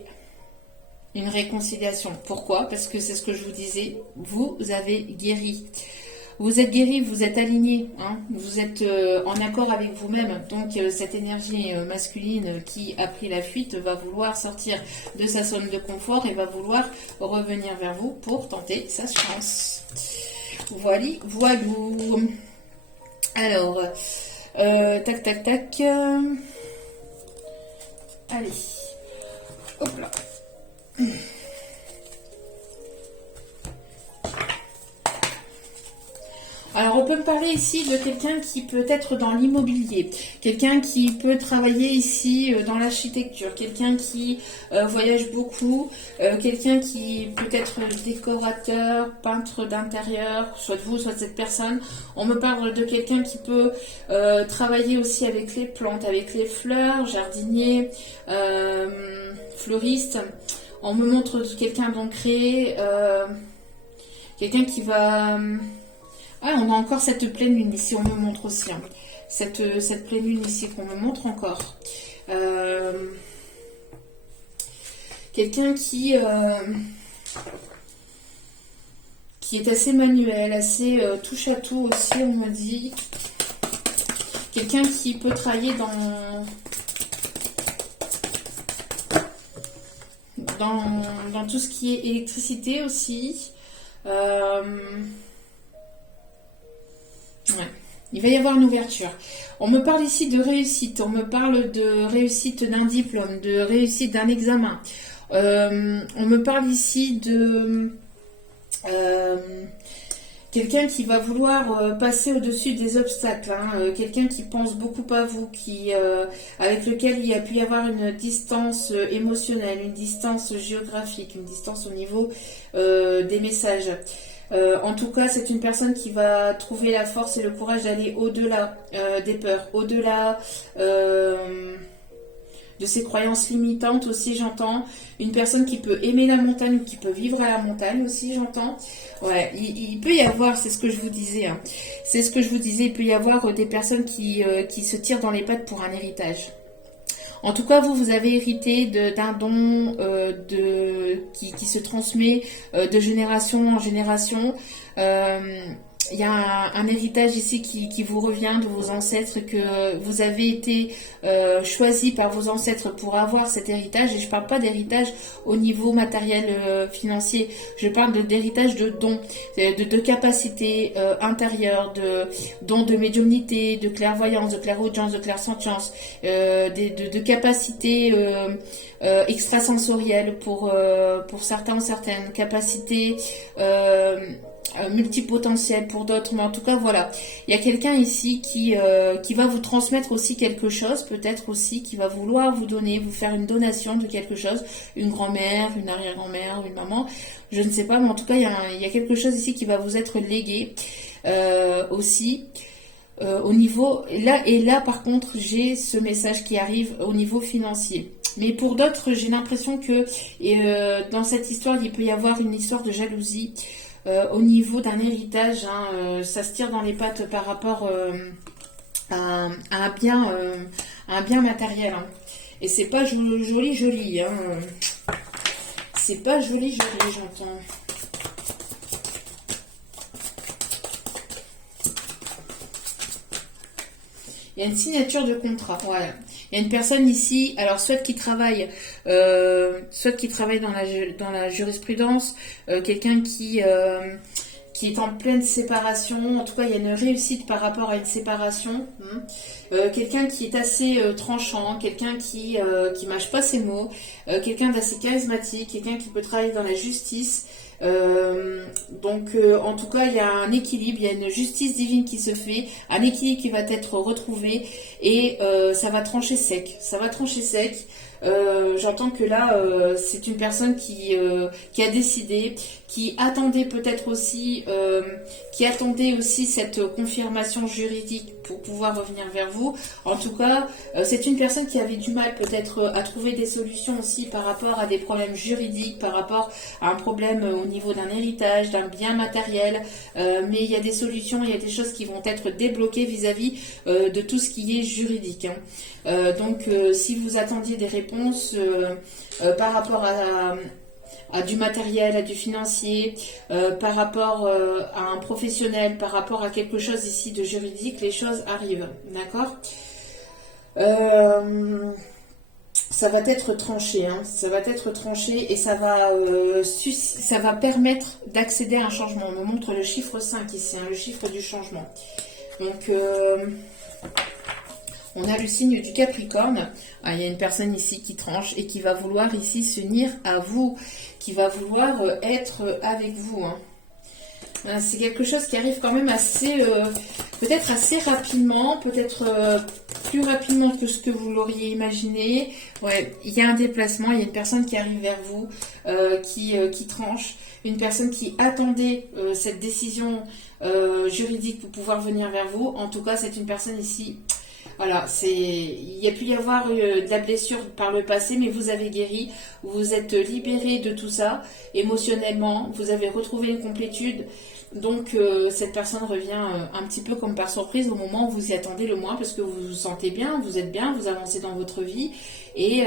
une réconciliation. Pourquoi? Parce que c'est ce que je vous disais, vous avez guéri. Vous êtes guéri, vous êtes aligné, hein, vous êtes en accord avec vous-même. Donc cette énergie masculine qui a pris la fuite va vouloir sortir de sa zone de confort et va vouloir revenir vers vous pour tenter sa chance. Voilà, voilou. Alors... tac. Allez. Hop là. Alors, on peut me parler ici de quelqu'un qui peut être dans l'immobilier, quelqu'un qui peut travailler ici dans l'architecture, quelqu'un qui voyage beaucoup, quelqu'un qui peut être décorateur, peintre d'intérieur, soit vous, soit cette personne. On me parle de quelqu'un qui peut travailler aussi avec les plantes, avec les fleurs, jardinier, fleuriste. On me montre quelqu'un d'ancré, quelqu'un qui va... Ah, on a encore cette pleine lune ici, on me montre aussi. Hein. Cette pleine lune ici qu'on me montre encore. Quelqu'un qui est assez manuel, assez touche à tout aussi, on me dit. Quelqu'un qui peut travailler dans tout ce qui est électricité aussi. Ouais. Il va y avoir une ouverture. On me parle ici de réussite. On me parle de réussite d'un diplôme, de réussite d'un examen. On me parle ici de quelqu'un qui va vouloir passer au-dessus des obstacles. Hein. Quelqu'un qui pense beaucoup à vous, avec lequel il y a pu y avoir une distance émotionnelle, une distance géographique, une distance au niveau des messages. En tout cas, c'est une personne qui va trouver la force et le courage d'aller au-delà des peurs, au-delà de ses croyances limitantes aussi, j'entends. Une personne qui peut aimer la montagne ou qui peut vivre à la montagne aussi, j'entends. Ouais, il peut y avoir, c'est ce que je vous disais. Hein. C'est ce que je vous disais, il peut y avoir des personnes qui se tirent dans les pattes pour un héritage. En tout cas, vous avez hérité d'un don qui se transmet de génération en génération. Il y a un héritage ici qui vous revient de vos ancêtres, que vous avez été choisi par vos ancêtres pour avoir cet héritage. Et je ne parle pas d'héritage au niveau matériel financier, je parle d'héritage de dons, de capacités intérieures, de dons de médiumnité, de clairvoyance, de clairaudience, de clairsentience, de capacités extrasensorielles pour certains ou certaines, capacités multipotentiel pour d'autres, mais en tout cas voilà, il y a quelqu'un ici qui va vous transmettre aussi quelque chose, peut-être aussi qui va vouloir vous donner, vous faire une donation de quelque chose, une grand-mère, une arrière-grand-mère, une maman, je ne sais pas, mais en tout cas il y a quelque chose ici qui va vous être légué aussi au niveau, là par contre j'ai ce message qui arrive au niveau financier. Mais pour d'autres, j'ai l'impression que dans cette histoire, il peut y avoir une histoire de jalousie. Au niveau d'un héritage, hein, ça se tire dans les pattes par rapport à un bien matériel. Hein. Et c'est pas joli, hein. C'est pas joli, j'entends. Il y a une signature de contrat, voilà. Il y a une personne ici, alors soit qui travaille dans la jurisprudence, quelqu'un qui est en pleine séparation, en tout cas il y a une réussite par rapport à une séparation, quelqu'un qui est assez tranchant, quelqu'un qui mâche pas ses mots, quelqu'un d'assez charismatique, quelqu'un qui peut travailler dans la justice. En tout cas il y a un équilibre, il y a une justice divine qui se fait, un équilibre qui va être retrouvé et ça va trancher sec, j'entends que là c'est une personne qui a décidé, qui attendait peut-être aussi cette confirmation juridique pour pouvoir revenir vers vous. En tout cas, c'est une personne qui avait du mal peut-être à trouver des solutions aussi par rapport à des problèmes juridiques, par rapport à un problème au niveau d'un héritage, d'un bien matériel, mais il y a des solutions, il y a des choses qui vont être débloquées vis-à-vis de tout ce qui est juridique. Hein. Si vous attendiez des réponses par rapport à du matériel, à du financier, par rapport à un professionnel, par rapport à quelque chose ici de juridique, les choses arrivent, d'accord ? Ça va être tranché, hein, ça va être tranché et ça va permettre d'accéder à un changement. On me montre le chiffre 5 ici, hein, le chiffre du changement. Donc, on a le signe du Capricorne. Ah, il y a une personne ici qui tranche et qui va vouloir ici s'unir à vous, qui va vouloir être avec vous. Hein. Voilà, c'est quelque chose qui arrive quand même assez, peut-être assez rapidement, peut-être plus rapidement que ce que vous l'auriez imaginé. Ouais, il y a un déplacement, il y a une personne qui arrive vers vous, qui tranche, une personne qui attendait cette décision juridique pour pouvoir venir vers vous. En tout cas, c'est une personne ici. Voilà, il y a pu y avoir de la blessure par le passé, mais vous avez guéri, vous vous êtes libéré de tout ça émotionnellement, vous avez retrouvé une complétude. Donc cette personne revient un petit peu comme par surprise au moment où vous y attendez le moins, parce que vous vous sentez bien, vous êtes bien, vous avancez dans votre vie, et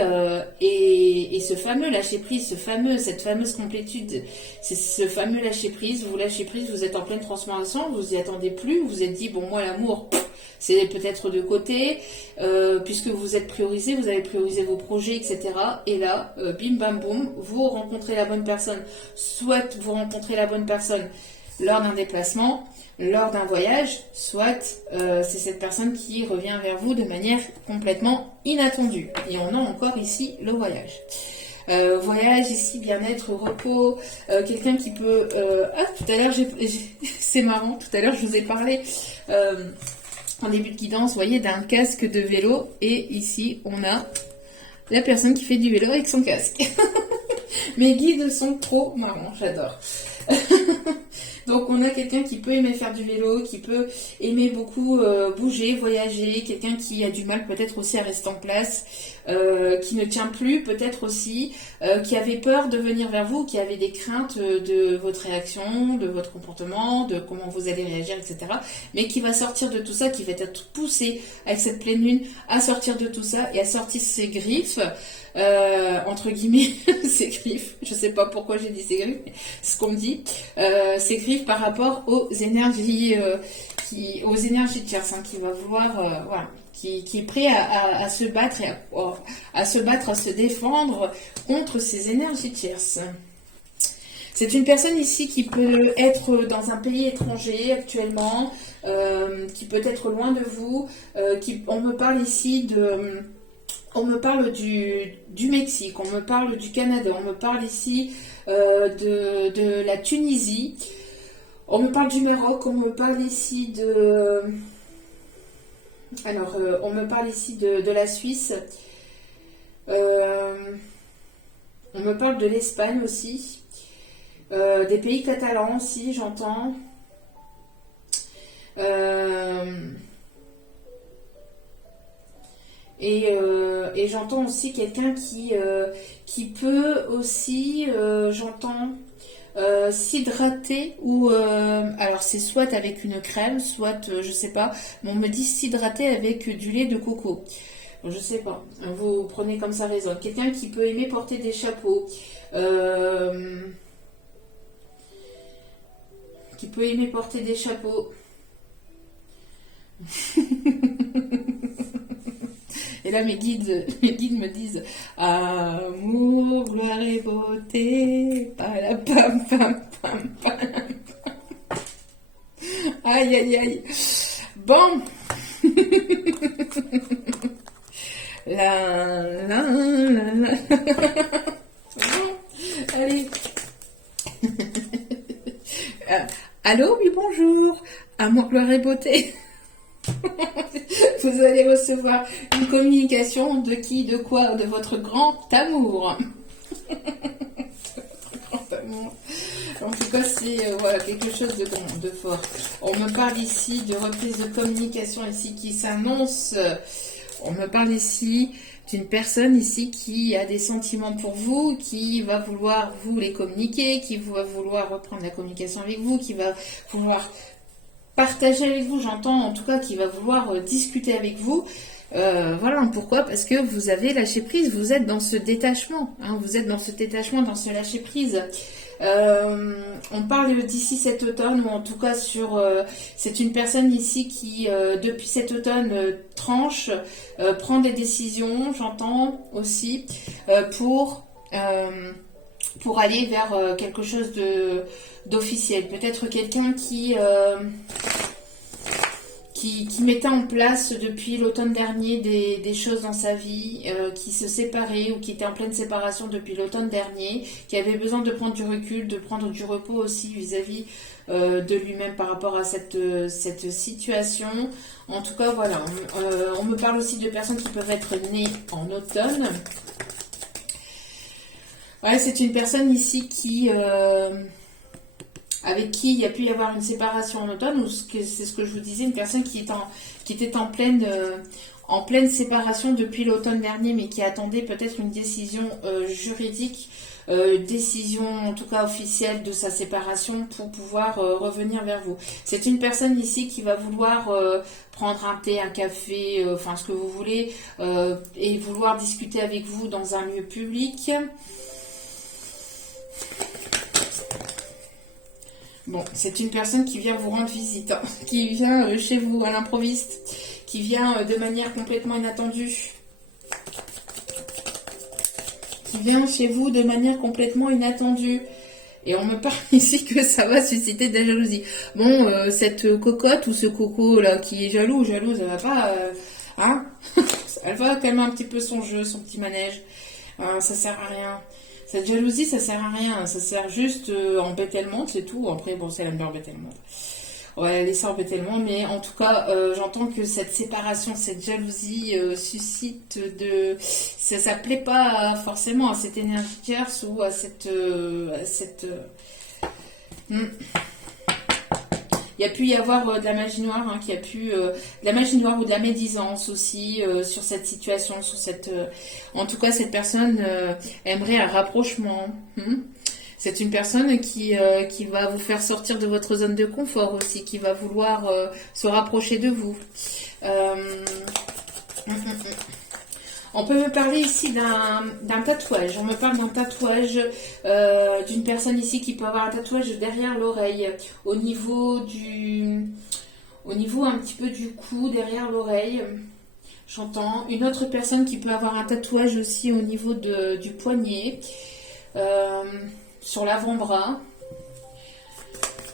ce fameux lâcher prise, cette fameuse complétude, c'est ce fameux lâcher prise, vous lâchez prise, vous êtes en pleine transformation, vous y attendez plus, vous vous êtes dit bon, moi l'amour, c'est peut-être de côté, puisque vous êtes priorisé, vous avez priorisé vos projets, etc. Et là, bim bam boum, vous rencontrez la bonne personne, soit vous rencontrez la bonne personne lors d'un déplacement, lors d'un voyage, soit c'est cette personne qui revient vers vous de manière complètement inattendue. Et on a encore ici le voyage. Voyage ici, bien-être, repos, quelqu'un qui peut... tout à l'heure, c'est marrant, tout à l'heure je vous ai parlé en début de guidance, vous voyez, d'un casque de vélo, et ici on a la personne qui fait du vélo avec son casque. Mes guides sont trop marrants, j'adore. Donc on a quelqu'un qui peut aimer faire du vélo, qui peut aimer beaucoup bouger, voyager, quelqu'un qui a du mal peut-être aussi à rester en place, qui ne tient plus peut-être aussi, qui avait peur de venir vers vous, qui avait des craintes de votre réaction, de votre comportement, de comment vous allez réagir, etc. Mais qui va sortir de tout ça, qui va être poussé avec cette pleine lune à sortir de tout ça et à sortir ses griffes. Entre guillemets, ses griffes, je sais pas pourquoi j'ai dit ses griffes, mais c'est ce qu'on dit, ses griffes par rapport aux énergies tierces, hein, qui va vouloir, voilà, qui est prêt à se battre et à se défendre contre ces énergies tierces. C'est une personne ici qui peut être dans un pays étranger actuellement, qui peut être loin de vous, on me parle ici on me parle du Mexique, on me parle du Canada, on me parle ici de la Tunisie, on me parle du Maroc, on me parle ici on me parle ici de la Suisse, on me parle de l'Espagne aussi, des pays catalans aussi, j'entends. Et j'entends aussi quelqu'un qui peut aussi, j'entends, s'hydrater ou alors c'est soit avec une crème, soit je sais pas, mais on me dit s'hydrater avec du lait de coco. Je sais pas, vous prenez comme ça résonne. Quelqu'un qui peut aimer porter des chapeaux, qui peut aimer porter des chapeaux. Et là, mes guides me disent amour, gloire et beauté, pam, pam, pam, pam. Aïe, aïe, aïe. Bon. La. Bon. Allez. Allô, oui, bonjour. Amour, gloire et beauté. Vous allez recevoir une communication de qui, de quoi, de votre grand amour. Votre grand amour. En tout cas, c'est voilà, quelque chose de fort. On me parle ici de reprise de communication ici qui s'annonce. On me parle ici d'une personne ici qui a des sentiments pour vous, qui va vouloir vous les communiquer, qui va vouloir reprendre la communication avec vous, qui va vouloir partager avec vous, j'entends en tout cas qui va vouloir discuter avec vous. Voilà, pourquoi? Parce que vous avez lâché prise, vous êtes dans ce détachement, hein, vous êtes dans ce détachement, dans ce lâcher prise. On parle d'ici cet automne, ou en tout cas c'est une personne ici qui, depuis cet automne, tranche, prend des décisions, j'entends aussi, pour aller vers quelque chose qui mettait en place depuis l'automne dernier des choses dans sa vie, qui se séparait ou qui était en pleine séparation depuis l'automne dernier, qui avait besoin de prendre du recul, de prendre du repos aussi vis-à-vis de lui-même par rapport à cette situation. En tout cas, voilà, on me parle aussi de personnes qui peuvent être nées en automne. Ouais, c'est une personne ici avec qui il y a pu y avoir une séparation en automne, ou c'est ce que je vous disais, une personne qui était en pleine séparation depuis l'automne dernier, mais qui attendait peut-être une décision juridique, décision en tout cas officielle de sa séparation pour pouvoir revenir vers vous. C'est une personne ici qui va vouloir prendre un thé, un café, enfin ce que vous voulez, et vouloir discuter avec vous dans un lieu public. Bon, c'est une personne qui vient vous rendre visite, hein, qui vient chez vous à l'improviste, qui vient de manière complètement inattendue. Qui vient chez vous de manière complètement inattendue. Et on me parle ici que ça va susciter de la jalousie. Bon, cette cocotte ou ce coco là qui est jalouse, elle va pas... hein. Elle va calmer un petit peu son jeu, son petit manège. Ça sert à rien. Cette jalousie, ça sert à rien. Ça sert juste à embêter le monde, c'est tout. Après, bon, elle aime bien embêter le monde. Ouais, laisser embêter le monde. Mais en tout cas, j'entends que cette séparation, cette jalousie suscite de... Ça plaît pas forcément à cette énergie tierce ou à cette... Il y a pu y avoir de la magie noire, hein, de la magie noire ou de la médisance aussi sur cette situation, sur cette. En tout cas, cette personne aimerait un rapprochement. C'est une personne qui va vous faire sortir de votre zone de confort aussi, qui va vouloir se rapprocher de vous. On peut me parler ici d'un tatouage. On me parle d'un tatouage d'une personne ici qui peut avoir un tatouage derrière l'oreille, au niveau un petit peu du cou, derrière l'oreille. J'entends une autre personne qui peut avoir un tatouage aussi au niveau du poignet, sur l'avant-bras.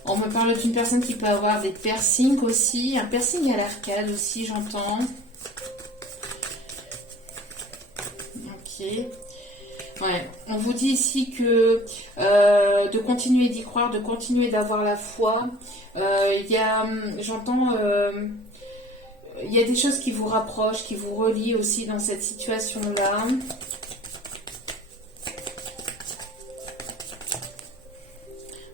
On me parle d'une personne qui peut avoir des piercings aussi, un piercing à l'arcade aussi, j'entends. Ouais, on vous dit ici que de continuer d'y croire, de continuer d'avoir la foi. J'entends, il y a des choses qui vous rapprochent, qui vous relient aussi dans cette situation-là.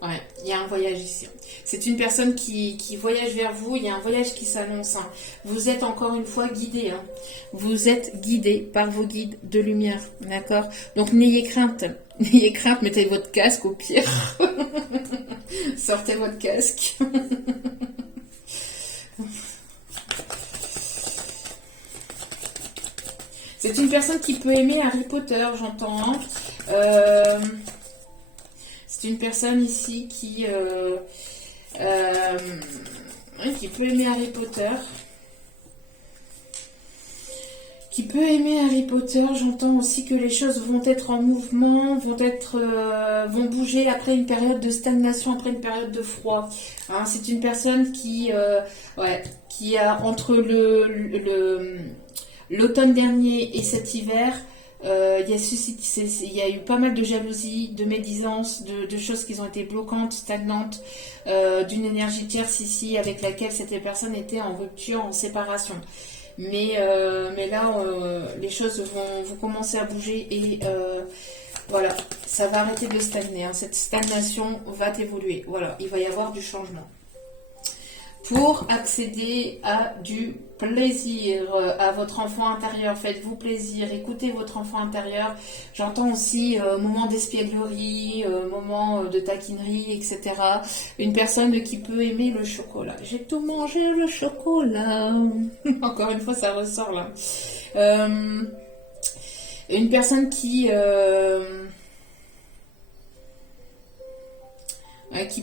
Ouais, il y a un voyage ici. C'est une personne qui voyage vers vous. Il y a un voyage qui s'annonce. Hein. Vous êtes encore une fois guidé. Hein. Vous êtes guidé par vos guides de lumière. D'accord? Donc n'ayez crainte. N'ayez crainte. Mettez votre casque au pire. Sortez votre casque. C'est une personne qui peut aimer Harry Potter, j'entends. C'est une personne ici qui peut aimer Harry Potter. Qui peut aimer Harry Potter. J'entends aussi que les choses vont être en mouvement, vont bouger après une période de stagnation, après une période de froid. Hein, c'est une personne qui a entre l'automne dernier et cet hiver, il y a eu pas mal de jalousie, de médisance, de choses qui ont été bloquantes, stagnantes, d'une énergie tierce ici avec laquelle cette personne était en rupture, en séparation. Mais là, les choses vont commencer à bouger et voilà, ça va arrêter de stagner. Hein. Cette stagnation va évoluer. Voilà, il va y avoir du changement. Pour accéder à du plaisir, à votre enfant intérieur, faites-vous plaisir, écoutez votre enfant intérieur. J'entends aussi moment d'espièglerie, moment de taquinerie, etc. Une personne qui peut aimer le chocolat. J'ai tout mangé le chocolat. Encore une fois, ça ressort là. Une personne qui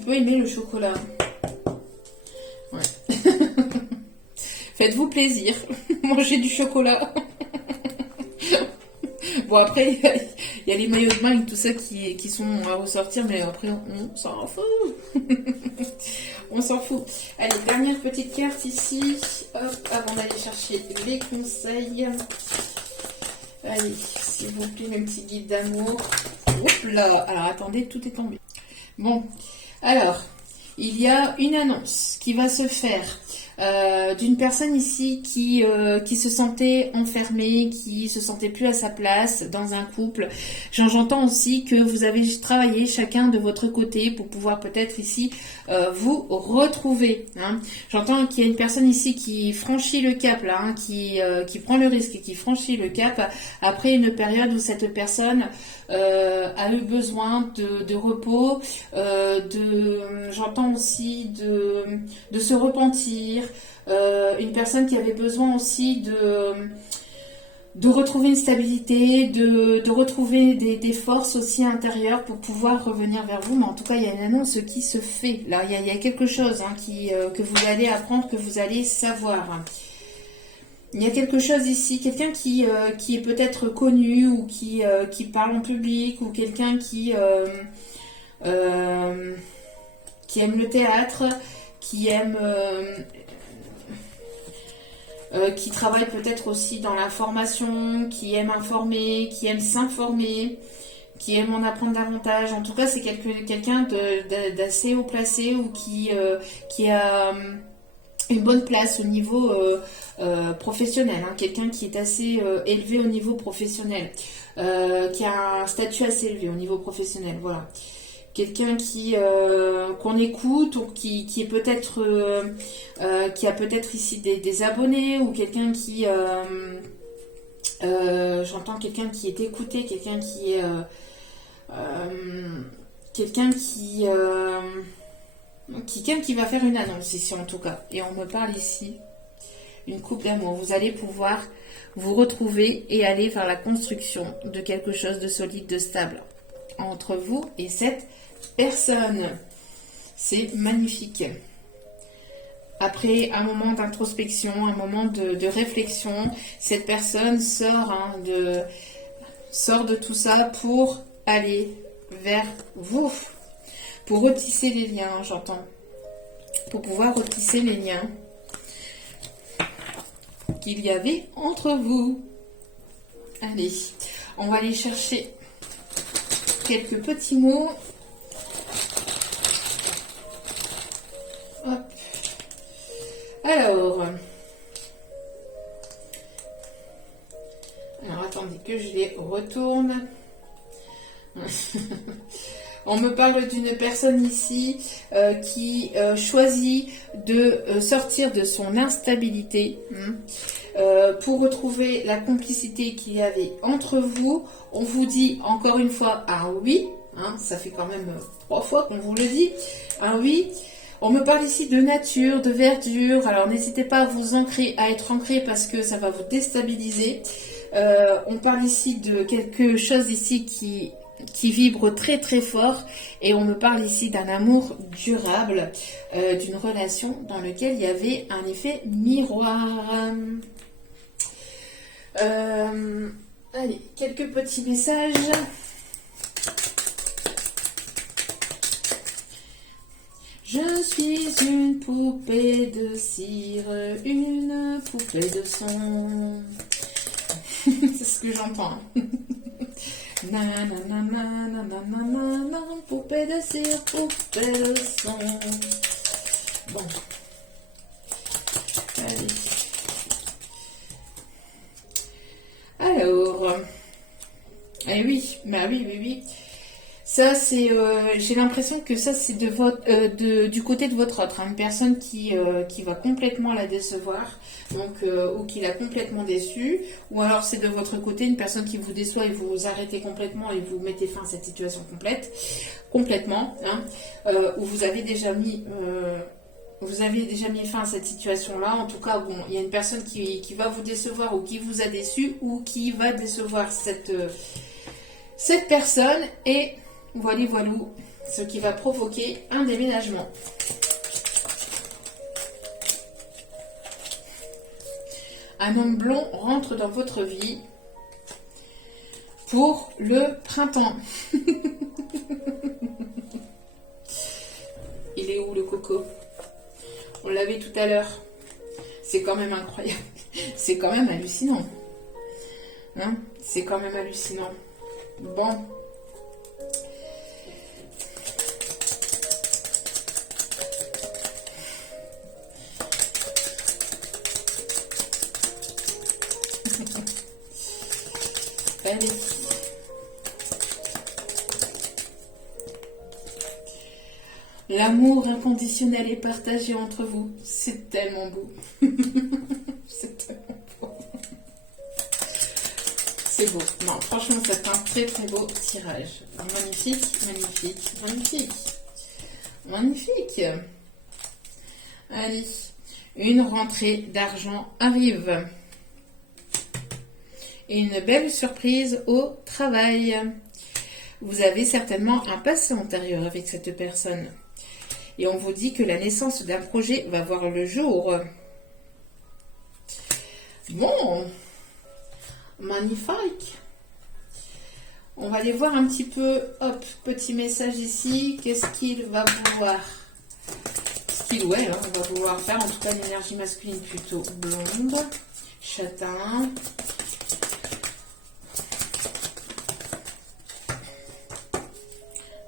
peut aimer le chocolat. Ouais. Faites-vous plaisir, mangez du chocolat. Bon, après, il y a les maillots de bain et tout ça qui sont à ressortir, mais après, on s'en fout. On s'en fout. Allez, dernière petite carte ici. Hop, avant d'aller chercher les conseils. Allez, s'il vous plaît, mes petits guides d'amour. Hop là. Alors, attendez, tout est tombé. Bon, alors, il y a une annonce qui va se faire d'une personne ici qui se sentait enfermée, qui se sentait plus à sa place dans un couple. J'entends aussi que vous avez travaillé chacun de votre côté pour pouvoir peut-être ici vous retrouver. Hein. J'entends qu'il y a une personne ici qui franchit le cap, là, hein, qui prend le risque et qui franchit le cap après une période où cette personne a eu besoin de repos, j'entends aussi de se repentir, une personne qui avait besoin aussi de retrouver une stabilité, de retrouver des forces aussi intérieures pour pouvoir revenir vers vous. Mais en tout cas, il y a une annonce qui se fait. Là, il y a quelque chose hein, que vous allez apprendre, que vous allez savoir. Il y a quelque chose ici, quelqu'un qui est peut-être connu ou qui parle en public ou quelqu'un qui aime le théâtre, qui travaille peut-être aussi dans l'information, qui aime informer, qui aime s'informer, qui aime en apprendre davantage. En tout cas, c'est quelqu'un d'assez haut placé ou qui a une bonne place au niveau professionnel, hein, quelqu'un qui est assez élevé au niveau professionnel, qui a un statut assez élevé au niveau professionnel, voilà. Quelqu'un qu'on écoute ou qui est peut-être qui a peut-être ici des abonnés ou quelqu'un j'entends quelqu'un qui est écouté, quelqu'un qui va faire une annonce ici en tout cas. Et on me parle ici une coupe d'amour. Vous allez pouvoir vous retrouver et aller vers la construction de quelque chose de solide, de stable entre vous et cette personne. C'est magnifique. Après un moment d'introspection, un moment de réflexion, cette personne sort de tout ça pour aller vers vous. Pour retisser les liens, j'entends. Pour pouvoir retisser les liens qu'il y avait entre vous. Allez, on va aller chercher quelques petits mots. Hop. Alors, attendez que je les retourne. On me parle d'une personne ici qui choisit de sortir de son instabilité pour retrouver la complicité qu'il y avait entre vous. On vous dit encore une fois un oui, hein, ça fait quand même 3 fois qu'on vous le dit, un oui. On me parle ici de nature, de verdure, alors n'hésitez pas à être ancré parce que ça va vous déstabiliser. On parle ici de quelque chose ici qui vibre très très fort et on me parle ici d'un amour durable, d'une relation dans laquelle il y avait un effet miroir. Allez, quelques petits messages. Je suis une poupée de cire, une poupée de son. C'est ce que j'entends. Nanana, poupée de cire, poupée de son. Bon. Allez. Alors. Eh oui, bah oui. Ça, c'est, j'ai l'impression que ça, c'est du côté de votre autre, hein, une personne qui va complètement la décevoir, donc ou qui l'a complètement déçue, ou alors c'est de votre côté une personne qui vous déçoit et vous arrêtez complètement et vous mettez fin à cette situation complètement, hein, où vous avez déjà mis fin à cette situation-là. En tout cas, bon, il y a une personne qui va vous décevoir ou qui vous a déçu ou qui va décevoir cette personne et voilà, ce qui va provoquer un déménagement. Un homme blond rentre dans votre vie pour le printemps. est où le coco? On l'avait tout à l'heure. C'est quand même incroyable. C'est quand même hallucinant. Hein? C'est quand même hallucinant. Bon. Allez. L'amour inconditionnel est partagé entre vous. C'est tellement beau. C'est tellement beau. C'est beau. Non, franchement, c'est un très très beau tirage. Magnifique, magnifique, magnifique. Magnifique. Allez. Une rentrée d'argent arrive. Et une belle surprise au travail. Vous avez certainement un passé antérieur avec cette personne. Et on vous dit que la naissance d'un projet va voir le jour. Bon, magnifique. On va aller voir un petit peu. Hop, petit message ici. Qu'est-ce qu'il va vouloir? Ce qu'il ou elle, hein, on va vouloir faire. En tout cas, l'énergie masculine plutôt blonde, châtain.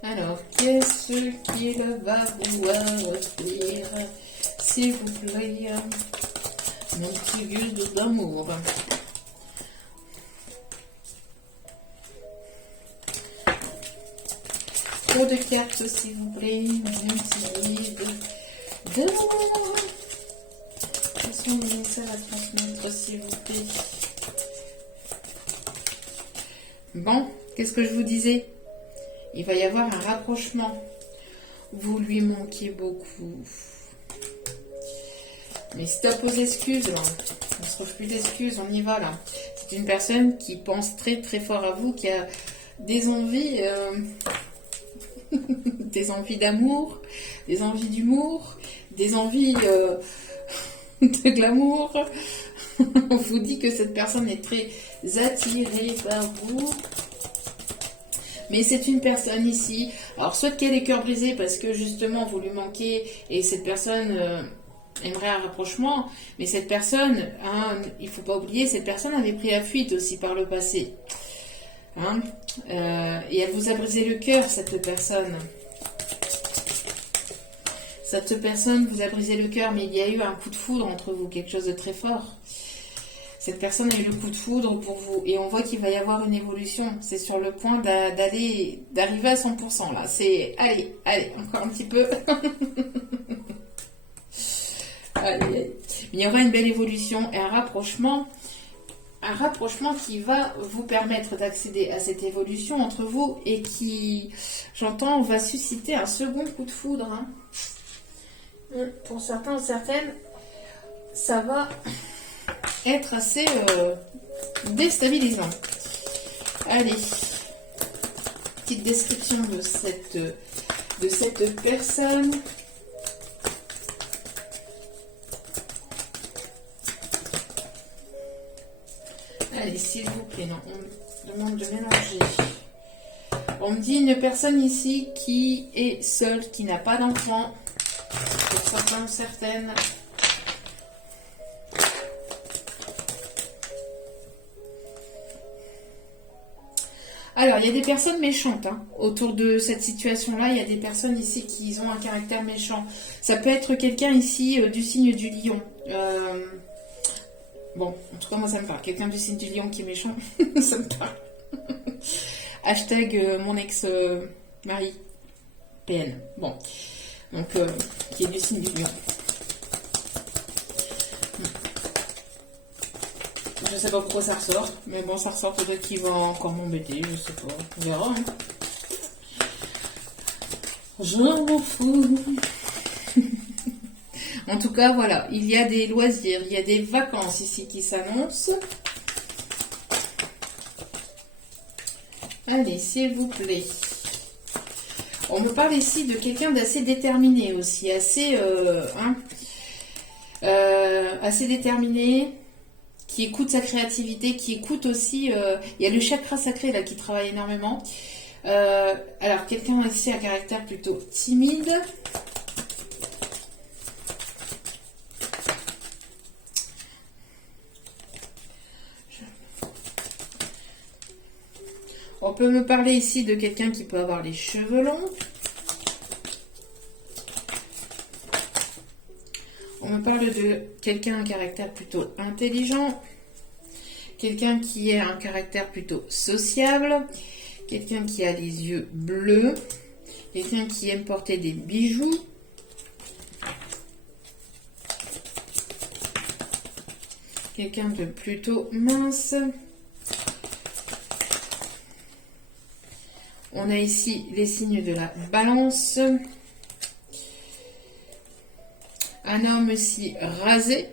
Alors, qu'est-ce qu'il va vouloir offrir, s'il vous plaît, mon petit guide d'amour? Trop de cartes, s'il vous plaît, mon petit guide d'amour. Quels sont les messages à transmettre, s'il vous plaît? Bon, qu'est-ce que je vous disais? Il va y avoir un rapprochement. Vous lui manquez beaucoup. Mais stop aux excuses, là. On se trouve plus d'excuses, on y va, là. C'est une personne qui pense très très fort à vous, qui a des envies, des envies d'amour, des envies d'humour, des envies de glamour. On vous dit que cette personne est très attirée par vous. Mais c'est une personne ici, alors soit qu'elle est cœur brisé parce que justement vous lui manquez et cette personne aimerait un rapprochement, mais cette personne, hein, il ne faut pas oublier, cette personne avait pris la fuite aussi par le passé. Hein, et elle vous a brisé le cœur, cette personne. Cette personne vous a brisé le cœur, mais il y a eu un coup de foudre entre vous, quelque chose de très fort. Cette personne a eu le coup de foudre pour vous. Et on voit qu'il va y avoir une évolution. C'est sur le point d'arriver à 100%. Là, c'est... Allez, encore un petit peu. Allez. Il y aura une belle évolution et un rapprochement qui va vous permettre d'accéder à cette évolution entre vous et qui, j'entends, va susciter un second coup de foudre. Hein. Pour certains ou certaines, ça va être assez déstabilisant. Allez, petite description de cette personne. Allez, s'il vous plaît, non, on demande de mélanger. On me dit une personne ici qui est seule, qui n'a pas d'enfant, pour certains ou certaines. Alors, il y a des personnes méchantes hein, autour de cette situation-là. Il y a des personnes ici qui ont un caractère méchant. Ça peut être quelqu'un ici du signe du lion. Bon, en tout cas, moi, ça me parle. Quelqu'un du signe du lion qui est méchant, ça me parle. Hashtag mon ex-mari. PN. Bon. Donc, qui est du signe du lion. Je sais pas pourquoi ça ressort, mais bon, ça ressort peut-être qu'il va encore m'embêter, je sais pas. On verra, hein. Je m'en fous. En tout cas, voilà, il y a des loisirs, il y a des vacances ici qui s'annoncent. Allez, s'il vous plaît. On me parle ici de quelqu'un d'assez déterminé aussi, assez déterminé, qui écoute sa créativité, qui écoute aussi... il y a le chakra sacré là qui travaille énormément. Alors, quelqu'un ici à caractère plutôt timide. On peut me parler ici de quelqu'un qui peut avoir les cheveux longs. On me parle de quelqu'un à un caractère plutôt intelligent. Quelqu'un qui a un caractère plutôt sociable. Quelqu'un qui a les yeux bleus. Quelqu'un qui aime porter des bijoux. Quelqu'un de plutôt mince. On a ici les signes de la balance. Un homme ici rasé.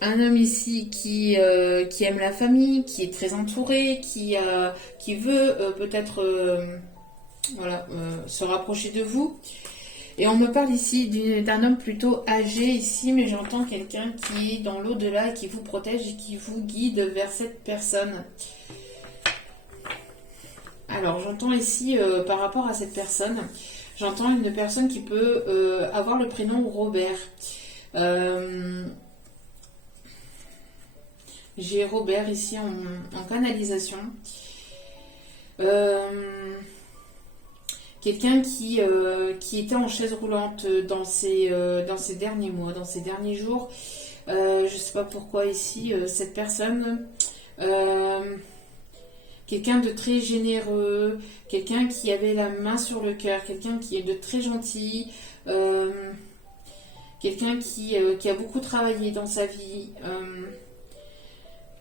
Un homme ici qui aime la famille, qui est très entouré, qui veut peut-être voilà, se rapprocher de vous. Et on me parle ici d'un homme plutôt âgé ici, mais j'entends quelqu'un qui est dans l'au-delà, qui vous protège et qui vous guide vers cette personne. Alors j'entends ici par rapport à cette personne, j'entends une personne qui peut avoir le prénom Robert. J'ai Robert ici en canalisation. Quelqu'un qui était en chaise roulante dans ces derniers mois, dans ces derniers jours. Je ne sais pas pourquoi ici, cette personne... quelqu'un de très généreux, quelqu'un qui avait la main sur le cœur, quelqu'un qui est de très gentil, quelqu'un qui a beaucoup travaillé dans sa vie,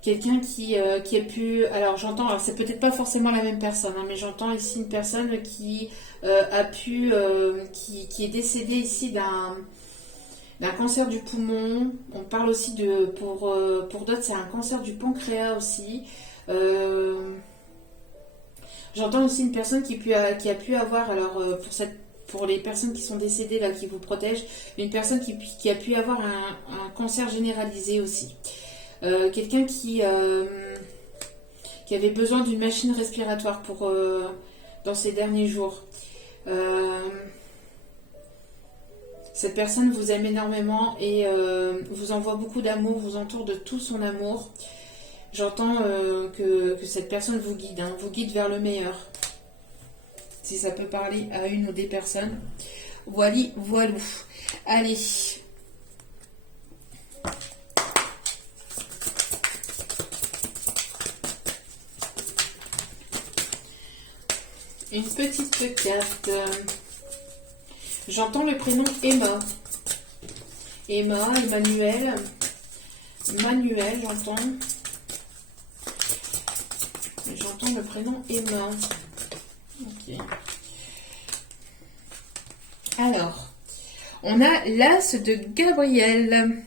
quelqu'un qui a pu... Alors j'entends, alors c'est peut-être pas forcément la même personne, hein, mais j'entends ici une personne qui a pu... qui est décédée ici d'un cancer du poumon. On parle aussi de... Pour d'autres, c'est un cancer du pancréas aussi. J'entends aussi une personne qui a pu avoir, alors pour les personnes qui sont décédées, là, qui vous protègent, une personne qui a pu avoir un cancer généralisé aussi. Quelqu'un qui avait besoin d'une machine respiratoire dans ces derniers jours. Cette personne vous aime énormément et vous envoie beaucoup d'amour, vous entoure de tout son amour. J'entends que cette personne vous guide, hein, vous guide vers le meilleur. Si ça peut parler à une ou des personnes. Voili, voilou. Allez. Une petite carte. J'entends le prénom Emma. Emma, Emmanuel. Manuel, j'entends. J'entends le prénom Emma. Ok. Alors, on a l'As de Gabriel.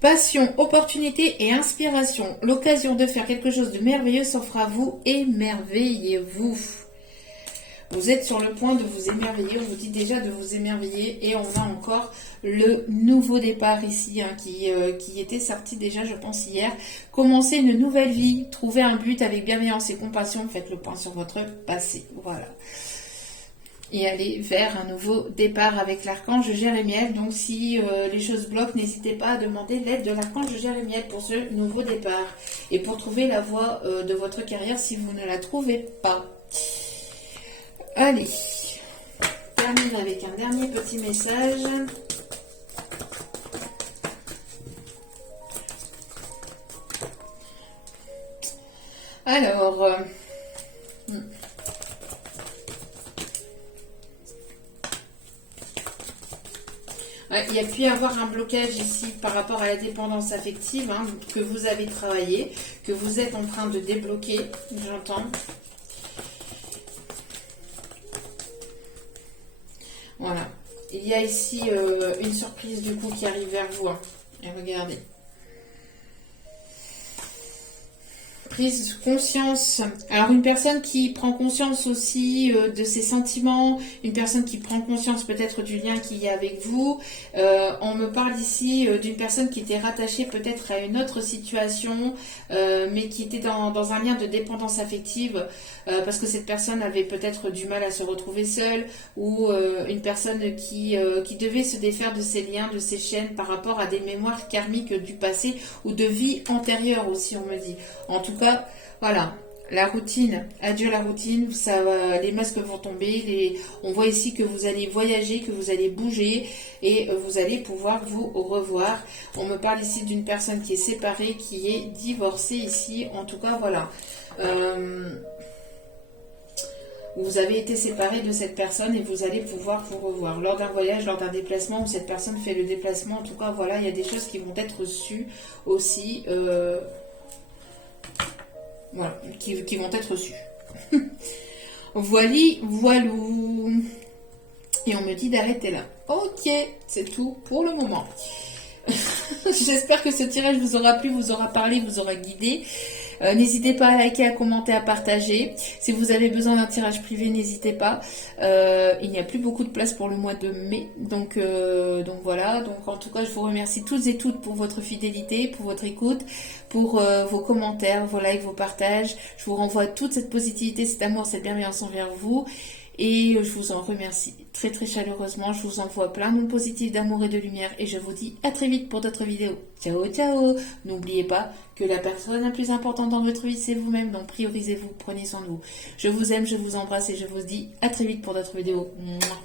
Passion, opportunité et inspiration. L'occasion de faire quelque chose de merveilleux s'offre à vous. Émerveillez-vous. Vous êtes sur le point de vous émerveiller. On vous dit déjà de vous émerveiller. Et on a encore le nouveau départ ici, hein, qui était sorti déjà, je pense, hier. Commencez une nouvelle vie. Trouvez un but avec bienveillance et compassion. Faites le point sur votre passé. Voilà. Et aller vers un nouveau départ avec l'archange Jérémiel. Donc si les choses bloquent, n'hésitez pas à demander l'aide de l'archange Jérémiel pour ce nouveau départ. Et pour trouver la voie de votre carrière si vous ne la trouvez pas. Allez, termine avec un dernier petit message. Alors... il y a pu y avoir un blocage ici par rapport à la dépendance affective, hein, que vous avez travaillé, que vous êtes en train de débloquer, j'entends. Voilà. Il y a ici une surprise du coup qui arrive vers vous. Hein. Et regardez. Prise conscience. Alors une personne qui prend conscience aussi de ses sentiments, une personne qui prend conscience peut-être du lien qu'il y a avec vous. On me parle ici d'une personne qui était rattachée peut-être à une autre situation, mais qui était dans un lien de dépendance affective, parce que cette personne avait peut-être du mal à se retrouver seule, ou une personne qui devait se défaire de ses liens, de ses chaînes par rapport à des mémoires karmiques du passé ou de vie antérieure aussi, on me dit. En tout cas, cas, voilà. La routine, adieu la routine, ça va, les masques vont tomber, on voit ici que vous allez voyager, que vous allez bouger et vous allez pouvoir vous revoir. On me parle ici d'une personne qui est séparée, qui est divorcée ici, en tout cas voilà. Vous avez été séparé de cette personne et vous allez pouvoir vous revoir lors d'un voyage, lors d'un déplacement où cette personne fait le déplacement. En tout cas voilà, il y a des choses qui vont être reçues aussi. Voilà, qui vont être reçus. Voilou. Et on me dit d'arrêter là. Ok, c'est tout pour le moment. J'espère que ce tirage vous aura plu, vous aura parlé, vous aura guidé. N'hésitez pas à liker, à commenter, à partager. Si vous avez besoin d'un tirage privé, n'hésitez pas. Il n'y a plus beaucoup de place pour le mois de mai. Donc voilà. Donc en tout cas, je vous remercie toutes et toutes pour votre fidélité, pour votre écoute, pour vos commentaires, vos likes, vos partages. Je vous renvoie toute cette positivité, cet amour, cette bienveillance envers vous. Et je vous en remercie très très chaleureusement. Je vous envoie plein de positifs, d'amour et de lumière. Et je vous dis à très vite pour d'autres vidéos. Ciao, ciao. N'oubliez pas que la personne la plus importante dans votre vie, c'est vous-même. Donc priorisez-vous, prenez soin de vous. Je vous aime, je vous embrasse et je vous dis à très vite pour d'autres vidéos. Mouah.